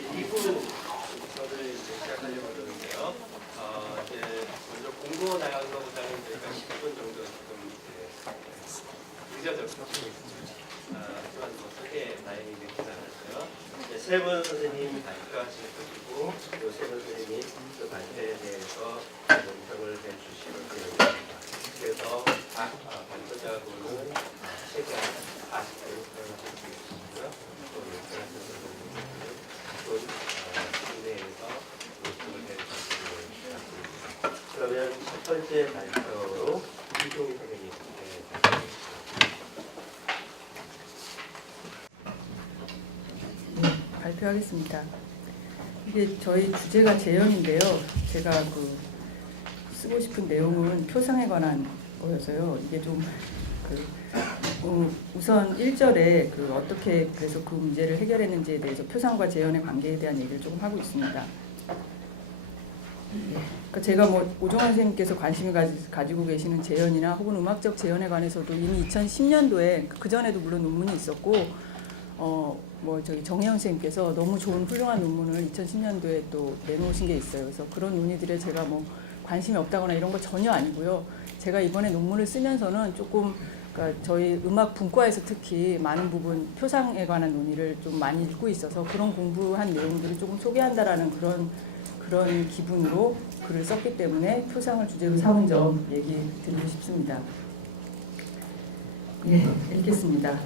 2부를 시작하려고 하는데요. 이제 먼저 공고 나가는 것보다는 저희가 10분 정도 지금 늦어졌고 하지만 소개 다행히 괜찮았어요. 세 분 선생님 발표하실 것이고 이 세 분 선생님이 그 발표에 대해서 논평을 해주시면 되겠습니다. 그래서 발표자분은 최대한 40분 사용하실 수 있고요. 또 논평하실 선생님은 국내에서 논평을 해주시면 되겠습니다. 그러면 첫 번째 발표로 이종희 선생님 발표하겠습니다. 이게 저희 주제가 재현인데요. 제가 쓰고 싶은 내용은 표상에 관한 거여서요. 이게 좀 우선 1절에 어떻게 그래서 그 문제를 해결했는지에 대해서 표상과 재현의 관계에 대한 얘기를 조금 하고 있습니다. 그러니까 제가 오종환 선생님께서 관심을 가지고 계시는 재현이나 혹은 음악적 재현에 관해서도 이미 2010년도에 그 전에도 물론 논문이 있었고 정혜영 선생님께서 너무 좋은 훌륭한 논문을 2010년도에 또 내놓으신 게 있어요. 그래서 그런 논의들에 제가 관심이 없다거나 이런 거 전혀 아니고요. 제가 이번에 논문을 쓰면서는 조금 그러니까 저희 음악 분과에서 특히 많은 부분 표상에 관한 논의를 좀 많이 읽고 있어서 그런 공부한 내용들을 조금 소개한다라는 그런 기분으로 글을 썼기 때문에 표상을 주제로 삼은 점 얘기 드리고 싶습니다. 예, 읽겠습니다.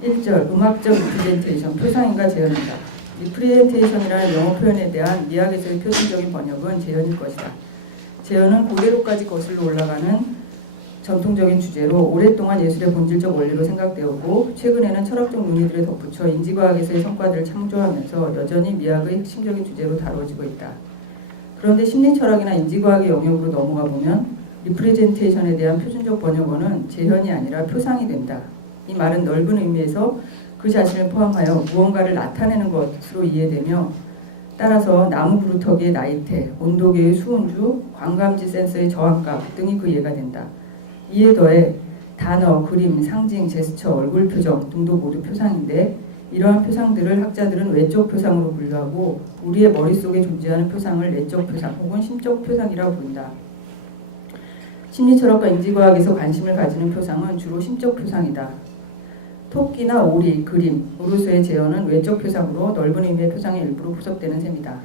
1절 음악적 리프레젠테이션 표상인가 재현인가. 리프레젠테이션이라는 영어 표현에 대한 미학에서의 표준적인 번역은 재현일 것이다. 재현은 고대로까지 거슬러 올라가는 전통적인 주제로 오랫동안 예술의 본질적 원리로 생각되었고 최근에는 철학적 논의들에 덧붙여 인지과학에서의 성과들을 창조하면서 여전히 미학의 핵심적인 주제로 다뤄지고 있다. 그런데 심리철학이나 인지과학의 영역으로 넘어가 보면 리프레젠테이션에 대한 표준적 번역어는 재현이 아니라 표상이 된다. 이 말은 넓은 의미에서 그 자신을 포함하여 무언가를 나타내는 것으로 이해되며 따라서 나무 그루터기의 나이테, 온도계의 수은주, 광감지 센서의 저항값 등이 그 예가 된다. 이에 더해 단어, 그림, 상징, 제스처, 얼굴 표정 등도 모두 표상인데 이러한 표상들을 학자들은 외적 표상으로 분류하고 우리의 머릿속에 존재하는 표상을 내적 표상 혹은 심적 표상이라고 부른다. 심리철학과 인지과학에서 관심을 가지는 표상은 주로 심적 표상이다. 토끼나 오리, 그림으로서의 재현은 외적 표상으로 넓은 의미의 표상의 일부로 구성되는 셈이다.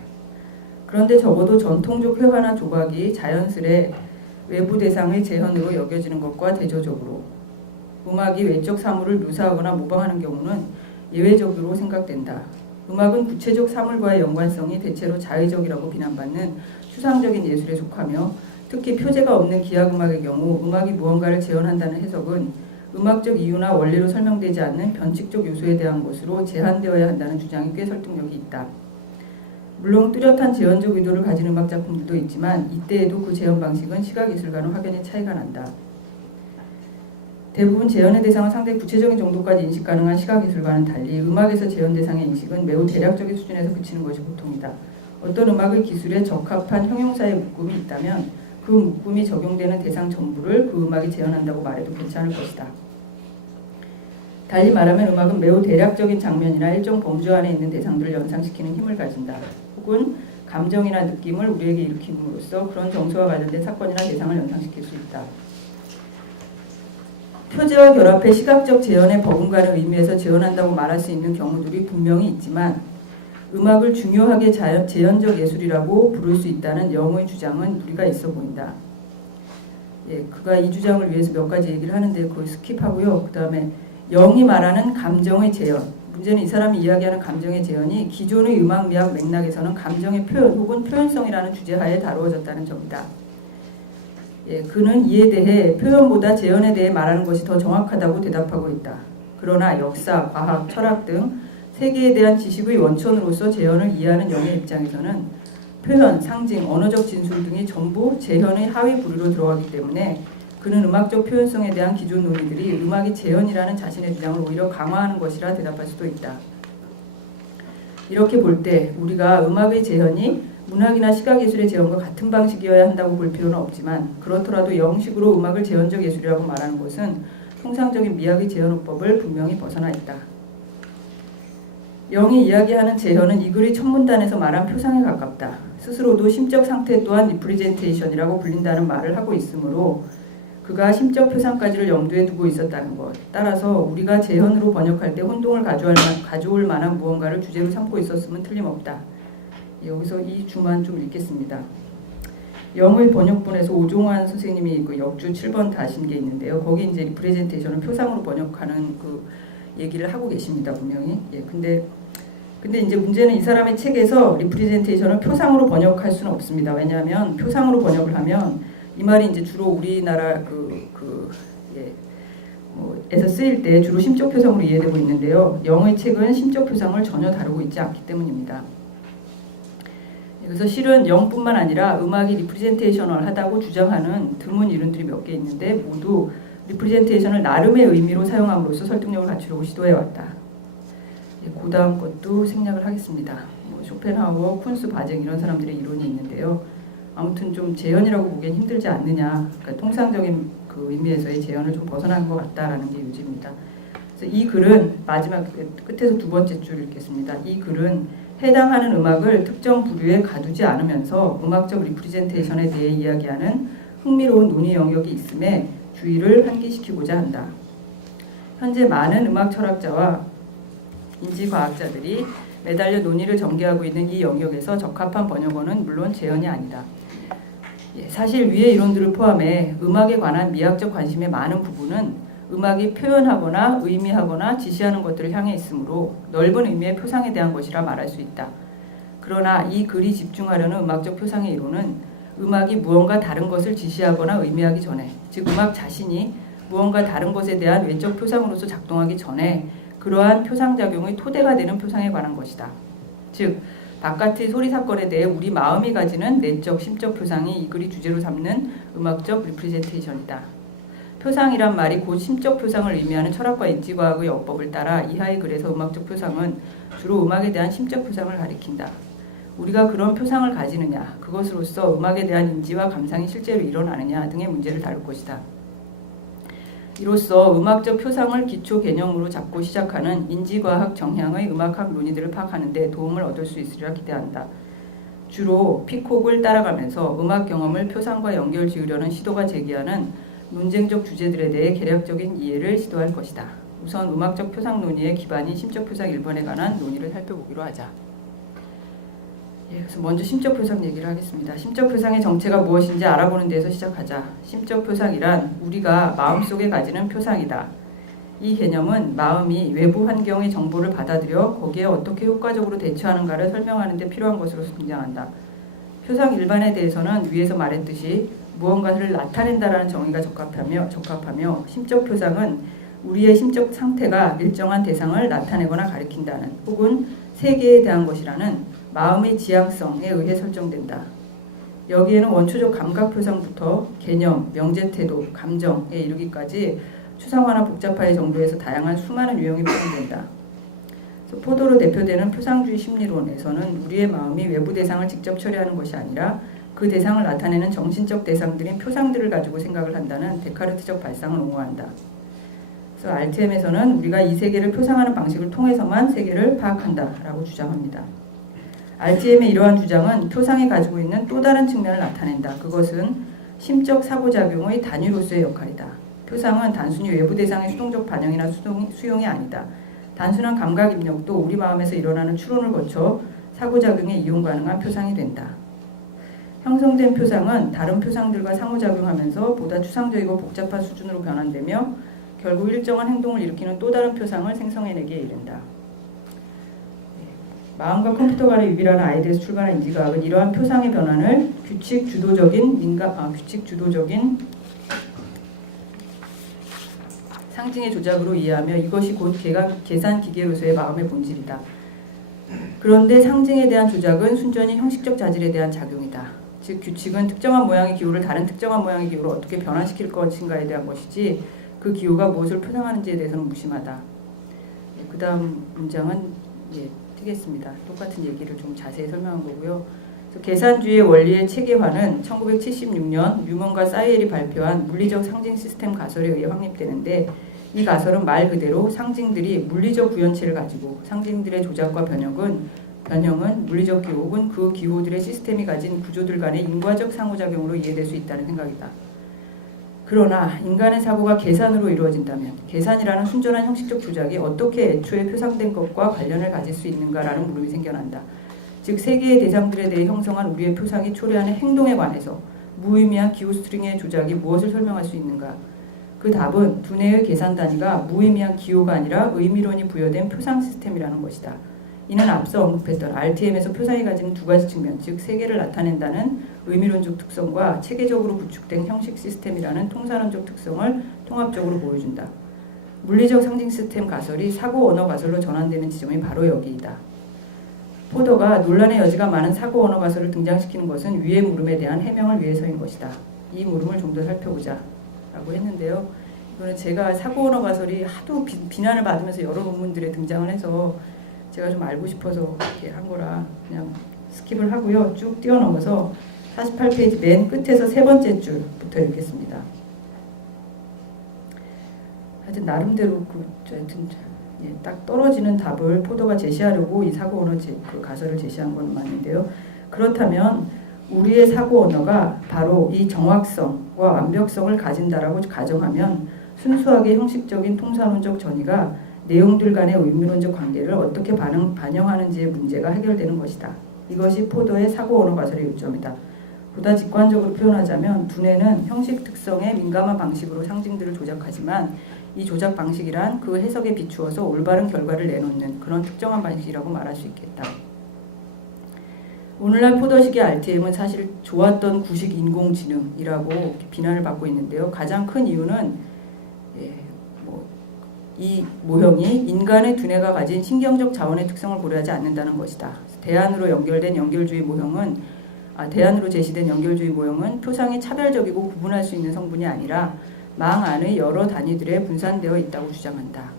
그런데 적어도 전통적 회화나 조각이 자연스레 외부 대상의 재현으로 여겨지는 것과 대조적으로 음악이 외적 사물을 묘사하거나 모방하는 경우는 예외적으로 생각된다. 음악은 구체적 사물과의 연관성이 대체로 자의적이라고 비난받는 추상적인 예술에 속하며 특히 표제가 없는 기악음악의 경우 음악이 무언가를 재현한다는 해석은 음악적 이유나 원리로 설명되지 않는 변칙적 요소에 대한 것으로 제한되어야 한다는 주장이 꽤 설득력이 있다. 물론 뚜렷한 재현적 의도를 가진 음악 작품들도 있지만 이때에도 그 재현 방식은 시각예술과는 확연히 차이가 난다. 대부분 재현의 대상을 상당히 구체적인 정도까지 인식 가능한 시각예술과는 달리 음악에서 재현 대상의 인식은 매우 대략적인 수준에서 그치는 것이 보통이다. 어떤 음악의 기술에 적합한 형용사의 묶음이 있다면 그 묶음이 적용되는 대상 전부를 그 음악이 재현한다고 말해도 괜찮을 것이다. 달리 말하면 음악은 매우 대략적인 장면이나 일정 범주 안에 있는 대상들을 연상시키는 힘을 가진다. 혹은 감정이나 느낌을 우리에게 일으킴으로써 그런 정서와 관련된 사건이나 대상을 연상시킬 수 있다. 표제와 결합해 시각적 재현의 버금가는 의미에서 재현한다고 말할 수 있는 경우들이 분명히 있지만 음악을 중요하게 재현적 예술이라고 부를 수 있다는 영의 주장은 무리가 있어 보인다. 그가 이 주장을 위해서 몇 가지 얘기를 하는데 그걸 스킵하고요. 그 다음에 영이 말하는 감정의 재현. 문제는 이 사람이 이야기하는 감정의 재현이 기존의 음악 미학 맥락에서는 감정의 표현 혹은 표현성이라는 주제하에 다루어졌다는 점이다. 그는 이에 대해 표현보다 재현에 대해 말하는 것이 더 정확하다고 대답하고 있다. 그러나 역사, 과학, 철학 등 세계에 대한 지식의 원천으로서 재현을 이해하는 영의 입장에서는 표현, 상징, 언어적 진술 등이 전부 재현의 하위 부류로 들어가기 때문에 그는 음악적 표현성에 대한 기존 논의들이 음악이 재현이라는 자신의 주장을 오히려 강화하는 것이라 대답할 수도 있다. 이렇게 볼 때 우리가 음악의 재현이 문학이나 시각예술의 재현과 같은 방식이어야 한다고 볼 필요는 없지만 그렇더라도 영식으로 음악을 재현적 예술이라고 말하는 것은 통상적인 미학의 재현호법을 분명히 벗어나 있다. 영이 이야기하는 재현은 이 글이 천문단에서 말한 표상에 가깝다. 스스로도 심적 상태 또한 리프레젠테이션이라고 불린다는 말을 하고 있으므로 그가 심적 표상까지를 염두에 두고 있었다는 것. 따라서 우리가 재현으로 번역할 때 혼동을 가져올 만한 무언가를 주제로 삼고 있었으면 틀림없다. 여기서 이 주만 좀 읽겠습니다. 영의 번역본에서 오종환 선생님이 그 역주 7번 다신 게 있는데요. 거기 이제 리프레젠테이션을 표상으로 번역하는 그 얘기를 하고 계십니다, 분명히. 예, 근데 이제 문제는 이 사람의 책에서 리프레젠테이션을 표상으로 번역할 수는 없습니다. 왜냐하면 표상으로 번역을 하면 이 말이 이제 주로 우리나라 에서 쓰일 때 주로 심적 표상으로 이해되고 있는데요. 영의 책은 심적 표상을 전혀 다루고 있지 않기 때문입니다. 그래서 실은 영뿐만 아니라 음악이 리프레젠테이셔널하다고 주장하는 드문 이론들이 몇 개 있는데 모두 리프레젠테이션을 나름의 의미로 사용함으로써 설득력을 갖추려고 시도해왔다. 그 다음 것도 생략을 하겠습니다. 쇼펜하우어, 쿤스, 바쟁 이런 사람들의 이론이 있는데요. 아무튼 좀 재현이라고 보기엔 힘들지 않느냐. 그러니까 통상적인 그 의미에서의 재현을 좀 벗어난 것 같다라는 게 요지입니다. 그래서 이 글은 마지막 끝에서 두 번째 줄 읽겠습니다. 이 글은 해당하는 음악을 특정 부류에 가두지 않으면서 음악적 리프레젠테이션에 대해 이야기하는 흥미로운 논의 영역이 있음에 주의를 환기시키고자 한다. 현재 많은 음악 철학자와 인지과학자들이 매달려 논의를 전개하고 있는 이 영역에서 적합한 번역어는 물론 재현이 아니다. 사실 위의 이론들을 포함해 음악에 관한 미학적 관심의 많은 부분은 음악이 표현하거나 의미하거나 지시하는 것들을 향해 있으므로 넓은 의미의 표상에 대한 것이라 말할 수 있다. 그러나 이 글이 집중하려는 음악적 표상의 이론은 음악이 무언가 다른 것을 지시하거나 의미하기 전에, 즉 음악 자신이 무언가 다른 것에 대한 외적 표상으로서 작동하기 전에 그러한 표상작용의 토대가 되는 표상에 관한 것이다. 즉 바깥의 소리 사건에 대해 우리 마음이 가지는 내적 심적 표상이 이 글이 주제로 삼는 음악적 리프레젠테이션이다. 표상이란 말이 곧 심적 표상을 의미하는 철학과 인지과학의 어법을 따라 이하의 글에서 음악적 표상은 주로 음악에 대한 심적 표상을 가리킨다. 우리가 그런 표상을 가지느냐, 그것으로서 음악에 대한 인지와 감상이 실제로 일어나느냐 등의 문제를 다룰 것이다. 이로써 음악적 표상을 기초 개념으로 잡고 시작하는 인지과학 정향의 음악학 논의들을 파악하는 데 도움을 얻을 수 있으리라 기대한다. 주로 피콕을 따라가면서 음악 경험을 표상과 연결 지으려는 시도가 제기하는 논쟁적 주제들에 대해 개략적인 이해를 시도할 것이다. 우선 음악적 표상 논의의 기반인 심적 표상 1번에 관한 논의를 살펴보기로 하자. 그래서 먼저 심적 표상 얘기를 하겠습니다. 심적 표상의 정체가 무엇인지 알아보는 데에서 시작하자. 심적 표상이란 우리가 마음속에 가지는 표상이다. 이 개념은 마음이 외부 환경의 정보를 받아들여 거기에 어떻게 효과적으로 대처하는가를 설명하는 데 필요한 것으로 등장한다. 표상 일반에 대해서는 위에서 말했듯이 무언가를 나타낸다라는 정의가 적합하며 심적 표상은 우리의 심적 상태가 일정한 대상을 나타내거나 가리킨다는 혹은 세계에 대한 것이라는 마음의 지향성에 의해 설정된다. 여기에는 원초적 감각 표상부터 개념, 명제태도, 감정에 이르기까지 추상화나 복잡화의 정도에서 다양한 수많은 유형이 포함된다. 포도로 대표되는 표상주의 심리론에서는 우리의 마음이 외부 대상을 직접 처리하는 것이 아니라 그 대상을 나타내는 정신적 대상들인 표상들을 가지고 생각을 한다는 데카르트적 발상을 옹호한다. 그래서 RTM에서는 우리가 이 세계를 표상하는 방식을 통해서만 세계를 파악한다라고 주장합니다. RTM의 이러한 주장은 표상이 가지고 있는 또 다른 측면을 나타낸다. 그것은 심적 사고작용의 단위로서의 역할이다. 표상은 단순히 외부 대상의 수동적 반영이나 수용이 아니다. 단순한 감각 입력도 우리 마음에서 일어나는 추론을 거쳐 사고작용에 이용 가능한 표상이 된다. 형성된 표상은 다른 표상들과 상호작용하면서 보다 추상적이고 복잡한 수준으로 변환되며 결국 일정한 행동을 일으키는 또 다른 표상을 생성해내기에 이른다. 마음과 컴퓨터 간의 유비라는 아이디어에서 출발한 인지과학은 이러한 표상의 변환을 규칙 주도적인 상징의 조작으로 이해하며 이것이 곧 계산 기계로서의 마음의 본질이다. 그런데 상징에 대한 조작은 순전히 형식적 자질에 대한 작용이다. 즉 규칙은 특정한 모양의 기호를 다른 특정한 모양의 기호로 어떻게 변환시킬 것인가에 대한 것이지 그 기호가 무엇을 표상하는지에 대해서는 무심하다. 그 다음 문장은 겠습니다. 똑같은 얘기를 좀 자세히 설명한 거고요. 계산주의 원리의 체계화는 1976년 뉴먼과 사이엘이 발표한 물리적 상징 시스템 가설에 의해 확립되는데 이 가설은 말 그대로 상징들이 물리적 구현체를 가지고 상징들의 조작과 변형은 물리적 기호 혹은 그 기호들의 시스템이 가진 구조들 간의 인과적 상호작용으로 이해될 수 있다는 생각이다. 그러나 인간의 사고가 계산으로 이루어진다면 계산이라는 순전한 형식적 조작이 어떻게 애초에 표상된 것과 관련을 가질 수 있는가라는 물음이 생겨난다. 즉 세계의 대상들에 대해 형성한 우리의 표상이 초래하는 행동에 관해서 무의미한 기호 스트링의 조작이 무엇을 설명할 수 있는가? 그 답은 두뇌의 계산 단위가 무의미한 기호가 아니라 의미론이 부여된 표상 시스템이라는 것이다. 이는 앞서 언급했던 RTM에서 표상이 가지는 두 가지 측면, 즉 세계를 나타낸다는 의미론적 특성과 체계적으로 구축된 형식 시스템이라는 통산론적 특성을 통합적으로 보여준다. 물리적 상징 시스템 가설이 사고 언어 가설로 전환되는 지점이 바로 여기이다. 포더가 논란의 여지가 많은 사고 언어 가설을 등장시키는 것은 위의 물음에 대한 해명을 위해서인 것이다. 이 물음을 좀 더 살펴보자 라고 했는데요. 이거는 제가 사고 언어 가설이 하도 비난을 받으면서 여러 논문들에 등장을 해서 제가 좀 알고 싶어서 이렇게 한 거라 그냥 스킵을 하고요. 쭉 뛰어넘어서 48페이지 맨 끝에서 세 번째 줄부터 읽겠습니다. 하여튼 나름대로 하여튼 딱 떨어지는 답을 포더가 제시하려고 이 사고 언어 그 가설을 제시한 건 맞는데요. 그렇다면 우리의 사고 언어가 바로 이 정확성과 완벽성을 가진다라고 가정하면 순수하게 형식적인 통산론적 전이가 내용들 간의 의미론적 관계를 어떻게 반영하는지의 문제가 해결되는 것이다. 이것이 포더의 사고 언어 가설의 요점이다. 보다 직관적으로 표현하자면 두뇌는 형식 특성에 민감한 방식으로 상징들을 조작하지만 이 조작 방식이란 그 해석에 비추어서 올바른 결과를 내놓는 그런 특정한 방식이라고 말할 수 있겠다. 오늘날 포더식의 RTM은 사실 좋았던 구식 인공지능이라고 비난을 받고 있는데요. 가장 큰 이유는 이 모형이 인간의 두뇌가 가진 신경적 자원의 특성을 고려하지 않는다는 것이다. 대안으로 제시된 연결주의 모형은 표상이 차별적이고 구분할 수 있는 성분이 아니라 망 안의 여러 단위들에 분산되어 있다고 주장한다.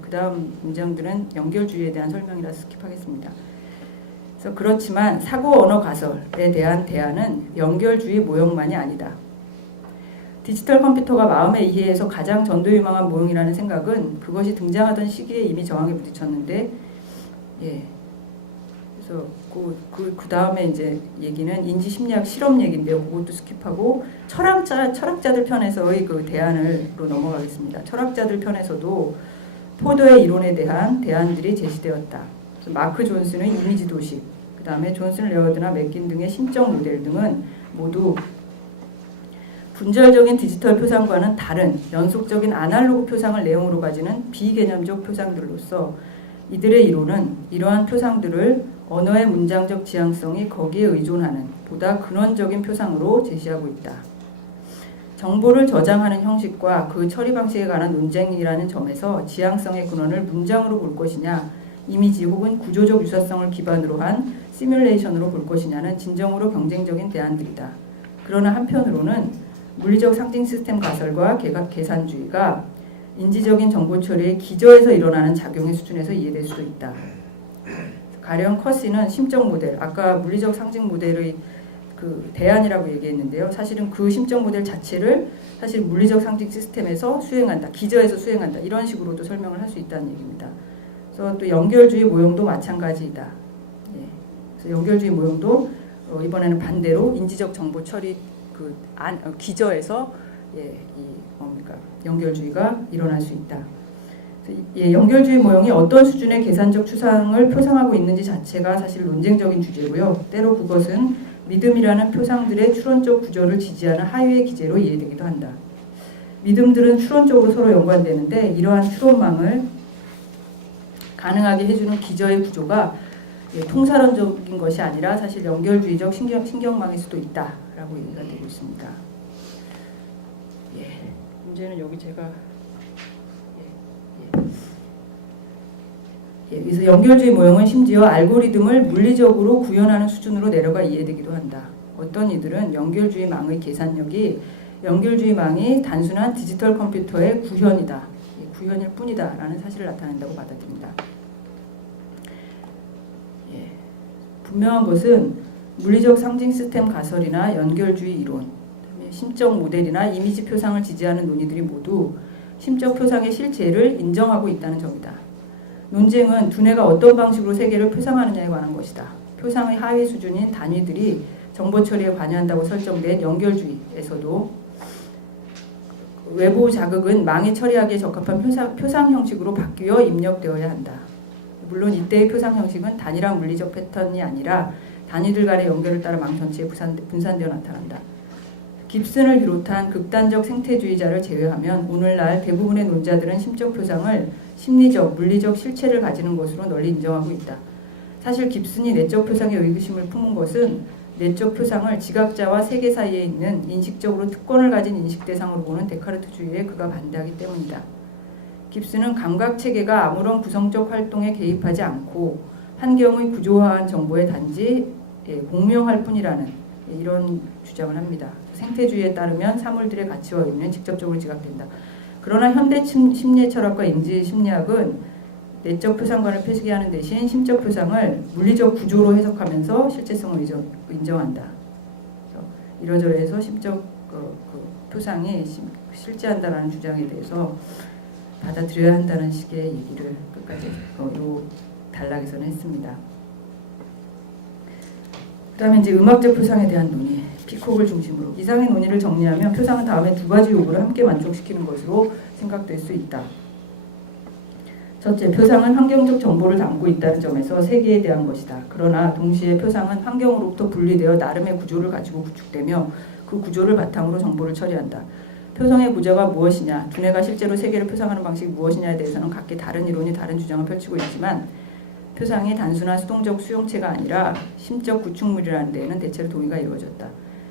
그 다음 문장들은 연결주의에 대한 설명이라 스킵하겠습니다. 그래서 그렇지만 사고 언어 가설에 대한 대안은 연결주의 모형만이 아니다. 디지털 컴퓨터가 마음의 이해에서 가장 전도유망한 모형이라는 생각은 그것이 등장하던 시기에 이미 저항에 부딪혔는데, 그래서 그 다음에 이제 얘기는 인지 심리학 실험 얘기인데요. 그것도 스킵하고 철학자들 편에서의 그 대안으로 넘어가겠습니다. 철학자들 편에서도 포더의 이론에 대한 대안들이 제시되었다. 마크 존슨의 이미지 도식, 그 다음에 존슨 레어드나 맥긴 등의 심적 모델 등은 모두 분절적인 디지털 표상과는 다른 연속적인 아날로그 표상을 내용으로 가지는 비개념적 표상들로서 이들의 이론은 이러한 표상들을 언어의 문장적 지향성이 거기에 의존하는 보다 근원적인 표상으로 제시하고 있다. 정보를 저장하는 형식과 그 처리 방식에 관한 논쟁이라는 점에서 지향성의 근원을 문장으로 볼 것이냐, 이미지 혹은 구조적 유사성을 기반으로 한 시뮬레이션으로 볼 것이냐는 진정으로 경쟁적인 대안들이다. 그러나 한편으로는 물리적 상징 시스템 가설과 계산주의가 인지적인 정보 처리의 기저에서 일어나는 작용의 수준에서 이해될 수도 있다. 가령 커시는 심적 모델, 아까 물리적 상징 모델의 그 대안이라고 얘기했는데요. 사실은 그 심적 모델 자체를 사실 물리적 상징 시스템에서 수행한다, 기저에서 수행한다, 이런 식으로도 설명을 할 수 있다는 얘기입니다. 그래서 또 연결주의 모형도 마찬가지이다. 그래서 연결주의 모형도 이번에는 반대로 인지적 정보 처리 기저에서 연결주의가 일어날 수 있다. 연결주의 모형이 어떤 수준의 계산적 추상을 표상하고 있는지 자체가 사실 논쟁적인 주제고요. 때로 그것은 믿음이라는 표상들의 추론적 구조를 지지하는 하위의 기제로 이해되기도 한다. 믿음들은 추론적으로 서로 연관되는데 이러한 추론망을 가능하게 해주는 기저의 구조가 통사론적인 것이 아니라 사실 연결주의적 신경망일 수도 있다라고 얘기가 되고 있습니다. 문제는 여기 제가 그래서 연결주의 모형은 심지어 알고리즘을 물리적으로 구현하는 수준으로 내려가 이해되기도 한다. 어떤 이들은 연결주의 망의 계산력이 연결주의 망이 단순한 디지털 컴퓨터의 구현이다. 구현일 뿐이다 라는 사실을 나타낸다고 받아들인다. 분명한 것은 물리적 상징 시스템 가설이나 연결주의 이론, 심적 모델이나 이미지 표상을 지지하는 논의들이 모두 심적 표상의 실체를 인정하고 있다는 점이다. 논쟁은 두뇌가 어떤 방식으로 세계를 표상하느냐에 관한 것이다. 표상의 하위 수준인 단위들이 정보 처리에 관여한다고 설정된 연결주의에서도 외부 자극은 망이 처리하기에 적합한 표상 형식으로 바뀌어 입력되어야 한다. 물론 이때의 표상 형식은 단일한 물리적 패턴이 아니라 단위들 간의 연결을 따라 망 전체에 분산되어 나타난다. 깁슨을 비롯한 극단적 생태주의자를 제외하면 오늘날 대부분의 논자들은 심적 표상을 심리적, 물리적 실체를 가지는 것으로 널리 인정하고 있다. 사실 깁슨이 내적 표상에 의구심을 품은 것은 내적 표상을 지각자와 세계 사이에 있는 인식적으로 특권을 가진 인식 대상으로 보는 데카르트주의에 그가 반대하기 때문이다. 깁슨은 감각체계가 아무런 구성적 활동에 개입하지 않고 환경의 구조화한 정보에 단지 공명할 뿐이라는 이런 주장을 합니다. 생태주의에 따르면 사물들의 가치와 의미는 직접적으로 지각된다. 그러나 현대 심리 철학과 인지 심리학은 내적 표상관을 폐지하는 대신 심적 표상을 물리적 구조로 해석하면서 실제성을 인정한다. 이러저러해서 심적 표상이 실제한다라는 주장에 대해서 받아들여야 한다는 식의 얘기를 끝까지 요 단락에서는 했습니다. 그다음에 이제 음악적 표상에 대한 논의, 피콕을 중심으로 이상의 논의를 정리하면 표상은 다음에 두 가지 요구를 함께 만족시키는 것으로 생각될 수 있다. 첫째, 표상은 환경적 정보를 담고 있다는 점에서 세계에 대한 것이다. 그러나 동시에 표상은 환경으로부터 분리되어 나름의 구조를 가지고 구축되며 그 구조를 바탕으로 정보를 처리한다. 표상의 구조가 무엇이냐, 두뇌가 실제로 세계를 표상하는 방식이 무엇이냐에 대해서는 각기 다른 이론이 다른 주장을 펼치고 있지만 표상이 단순한 수동적 수용체가 아니라 심적 구축물이라는 데에는 대체로 동의가 이루어졌다.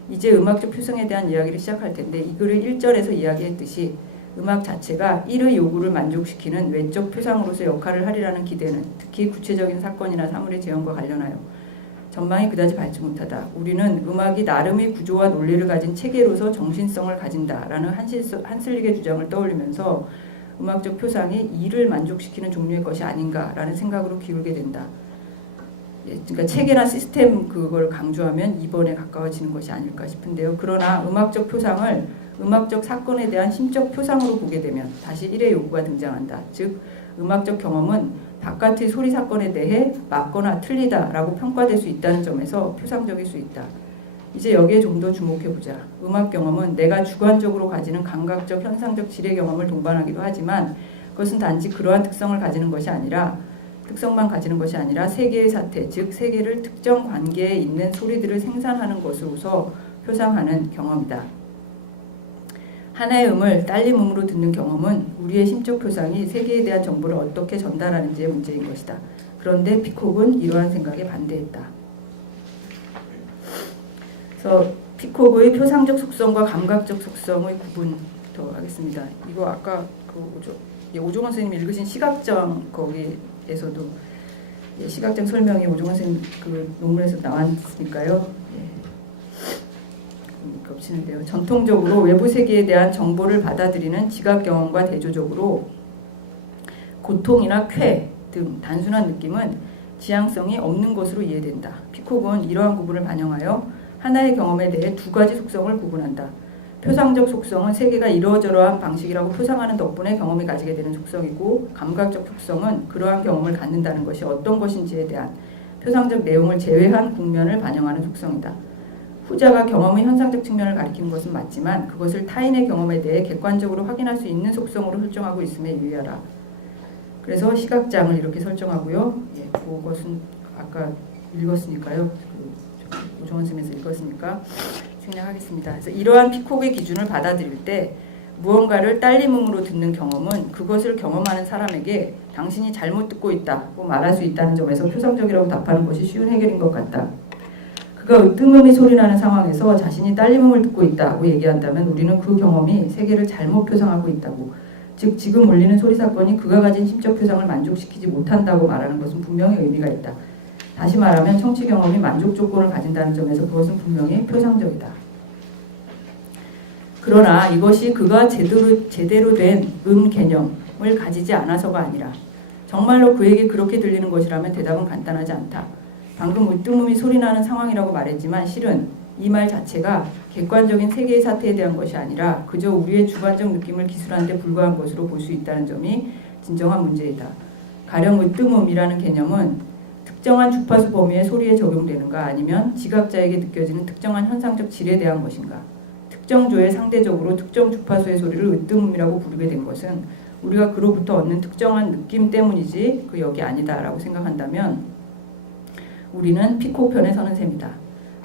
이제 음악적 표상에 대한 이야기를 시작할 텐데 이 글을 1절에서 이야기했듯이 음악 자체가 일의 요구를 만족시키는 외적 표상으로서 역할을 하리라는 기대는 특히 구체적인 사건이나 사물의 재현과 관련하여 전망이 그다지 밝지 못하다. 우리는 음악이 나름의 구조와 논리를 가진 체계로서 정신성을 가진다라는 한슬릭의 주장을 떠올리면서 음악적 표상이 이를 만족시키는 종류의 것이 아닌가라는 생각으로 기울게 된다. 그러니까 체계나 시스템 그걸 강조하면 2번에 가까워지는 것이 아닐까 싶은데요. 그러나 음악적 표상을 음악적 사건에 대한 심적 표상으로 보게 되면 다시 1의 요구가 등장한다. 즉 음악적 경험은 바깥의 소리 사건에 대해 맞거나 틀리다라고 평가될 수 있다는 점에서 표상적일 수 있다. 이제 여기에 좀 더 주목해보자. 음악 경험은 내가 주관적으로 가지는 감각적 현상적 지뢰 경험을 동반하기도 하지만 그것은 단지 그러한 특성만 가지는 것이 아니라 세계의 사태, 즉 세계를 특정 관계에 있는 소리들을 생산하는 것으로서 표상하는 경험이다. 하나의 음을 딸린 음으로 듣는 경험은 우리의 심적 표상이 세계에 대한 정보를 어떻게 전달하는지의 문제인 것이다. 그런데 피콕은 이러한 생각에 반대했다. 그래서 피콕의 표상적 속성과 감각적 속성의 구분 더 하겠습니다. 이거 아까 오종원 선생님이 읽으신 시각장 거기에서도 시각장 설명이 오종원 선생님 그 논문에서 나왔으니까요. 겹치는데요. 전통적으로 외부 세계에 대한 정보를 받아들이는 지각 경험과 대조적으로 고통이나 쾌 등 단순한 느낌은 지향성이 없는 것으로 이해된다. 피콕은 이러한 구분을 반영하여 하나의 경험에 대해 두 가지 속성을 구분한다. 표상적 속성은 세계가 이러저러한 방식이라고 표상하는 덕분에 경험이 가지게 되는 속성이고 감각적 속성은 그러한 경험을 갖는다는 것이 어떤 것인지에 대한 표상적 내용을 제외한 국면을 반영하는 속성이다. 후자가 경험의 현상적 측면을 가리키는 것은 맞지만 그것을 타인의 경험에 대해 객관적으로 확인할 수 있는 속성으로 설정하고 있음에 유의하라. 그래서 시각장을 이렇게 설정하고요. 그것은 아까 읽었으니까요. 오종원 선생님에서 읽었으니까 생략하겠습니다. 그래서 이러한 피콕의 기준을 받아들일 때 무언가를 딸림음으로 듣는 경험은 그것을 경험하는 사람에게 당신이 잘못 듣고 있다고 말할 수 있다는 점에서 표상적이라고 답하는 것이 쉬운 해결인 것 같다. 그가 으뜸음이 소리나는 상황에서 자신이 딸림음을 듣고 있다고 얘기한다면 우리는 그 경험이 세계를 잘못 표상하고 있다고, 즉 지금 울리는 소리 사건이 그가 가진 심적 표상을 만족시키지 못한다고 말하는 것은 분명히 의미가 있다. 다시 말하면 청취 경험이 만족 조건을 가진다는 점에서 그것은 분명히 표상적이다. 그러나 이것이 그가 제대로 된 개념을 가지지 않아서가 아니라 정말로 그에게 그렇게 들리는 것이라면 대답은 간단하지 않다. 방금 으뜸음이 소리나는 상황이라고 말했지만 실은 이 말 자체가 객관적인 세계의 사태에 대한 것이 아니라 그저 우리의 주관적 느낌을 기술하는 데 불과한 것으로 볼 수 있다는 점이 진정한 문제이다. 가령 으뜸음이라는 개념은 특정한 주파수 범위의 소리에 적용되는가 아니면 지각자에게 느껴지는 특정한 현상적 질에 대한 것인가. 특정 조에 상대적으로 특정 주파수의 소리를 으뜸음이라고 부르게 된 것은 우리가 그로부터 얻는 특정한 느낌 때문이지 그 역이 아니다라고 생각한다면 우리는 피코 편에 서는 셈이다.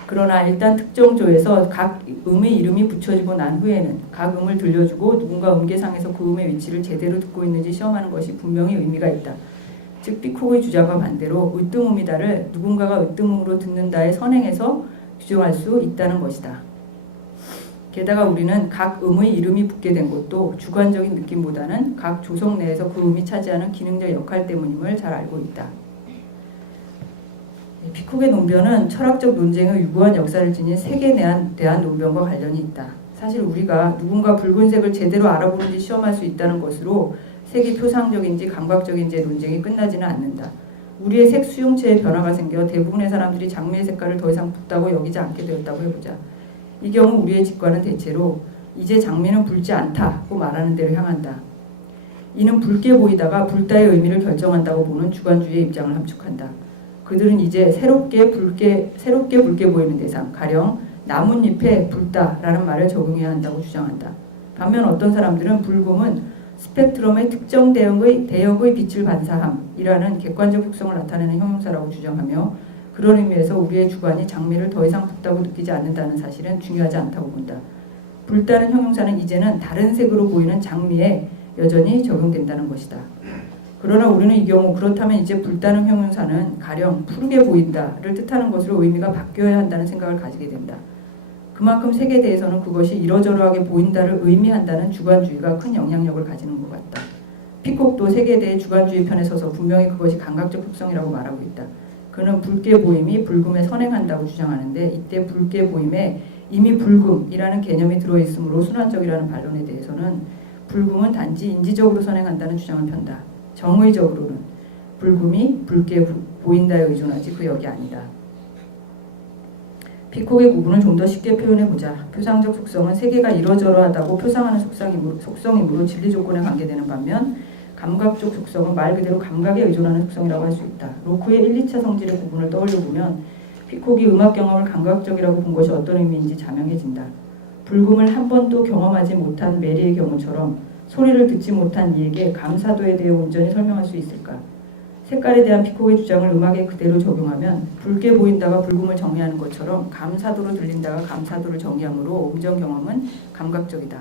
그러나 일단 특정 조에서 각 음의 이름이 붙여지고 난 후에는 각 음을 들려주고 누군가 음계상에서 그 음의 위치를 제대로 듣고 있는지 시험하는 것이 분명히 의미가 있다. 즉 피콕의 주장과 반대로 으뜸음이다를 누군가가 으뜸음으로 듣는다의 선행에서 규정할 수 있다는 것이다. 게다가 우리는 각 음의 이름이 붙게 된 것도 주관적인 느낌보다는 각 조성 내에서 그 음이 차지하는 기능적 역할 때문임을 잘 알고 있다. 피콕의 논변은 철학적 논쟁의 유구한 역사를 지닌 색에 대한 논변과 관련이 있다. 사실 우리가 누군가 붉은색을 제대로 알아보는지 시험할 수 있다는 것으로 색이 표상적인지 감각적인지의 논쟁이 끝나지는 않는다. 우리의 색 수용체에 변화가 생겨 대부분의 사람들이 장미의 색깔을 더 이상 붉다고 여기지 않게 되었다고 해보자. 이 경우 우리의 직관은 대체로 이제 장미는 붉지 않다고 말하는 데로 향한다. 이는 붉게 보이다가 붉다의 의미를 결정한다고 보는 주관주의의 입장을 함축한다. 그들은 이제 새롭게 붉게 보이는 대상, 가령 나뭇잎에 붉다라는 말을 적용해야 한다고 주장한다. 반면 어떤 사람들은 붉음은 스펙트럼의 특정 대역의 빛을 반사함이라는 객관적 특성을 나타내는 형용사라고 주장하며 그런 의미에서 우리의 주관이 장미를 더 이상 붉다고 느끼지 않는다는 사실은 중요하지 않다고 본다. 붉다는 형용사는 이제는 다른 색으로 보이는 장미에 여전히 적용된다는 것이다. 그러나 우리는 이 경우 그렇다면 이제 붉다는 형용사는 가령 푸르게 보인다를 뜻하는 것으로 의미가 바뀌어야 한다는 생각을 가지게 된다. 그만큼 색에 대해서는 그것이 이러저러하게 보인다를 의미한다는 주관주의가 큰 영향력을 가지는 것 같다. 피콕도 색에 대해 주관주의 편에 서서 분명히 그것이 감각적 특성이라고 말하고 있다. 그는 붉게 보임이 붉음에 선행한다고 주장하는데 이때 붉게 보임에 이미 붉음이라는 개념이 들어있으므로 순환적이라는 반론에 대해서는 붉음은 단지 인지적으로 선행한다는 주장을 편다. 정의적으로는 붉음이 붉게 보인다에 의존하지 그 역이 아니다. 피콕의 구분을 좀 더 쉽게 표현해보자. 표상적 속성은 세계가 이러저러하다고 표상하는 속성이므로 진리 조건에 관계되는 반면 감각적 속성은 말 그대로 감각에 의존하는 속성이라고 할 수 있다. 로크의 1, 2차 성질의 구분을 떠올려보면 피콕이 음악 경험을 감각적이라고 본 것이 어떤 의미인지 자명해진다. 붉음을 한 번도 경험하지 못한 메리의 경우처럼 소리를 듣지 못한 이에게 감사도에 대해 온전히 설명할 수 있을까? 색깔에 대한 피콕의 주장을 음악에 그대로 적용하면 붉게 보인다가 붉음을 정의하는 것처럼 감사도로 들린다가 감사도를 정의하므로 음정 경험은 감각적이다.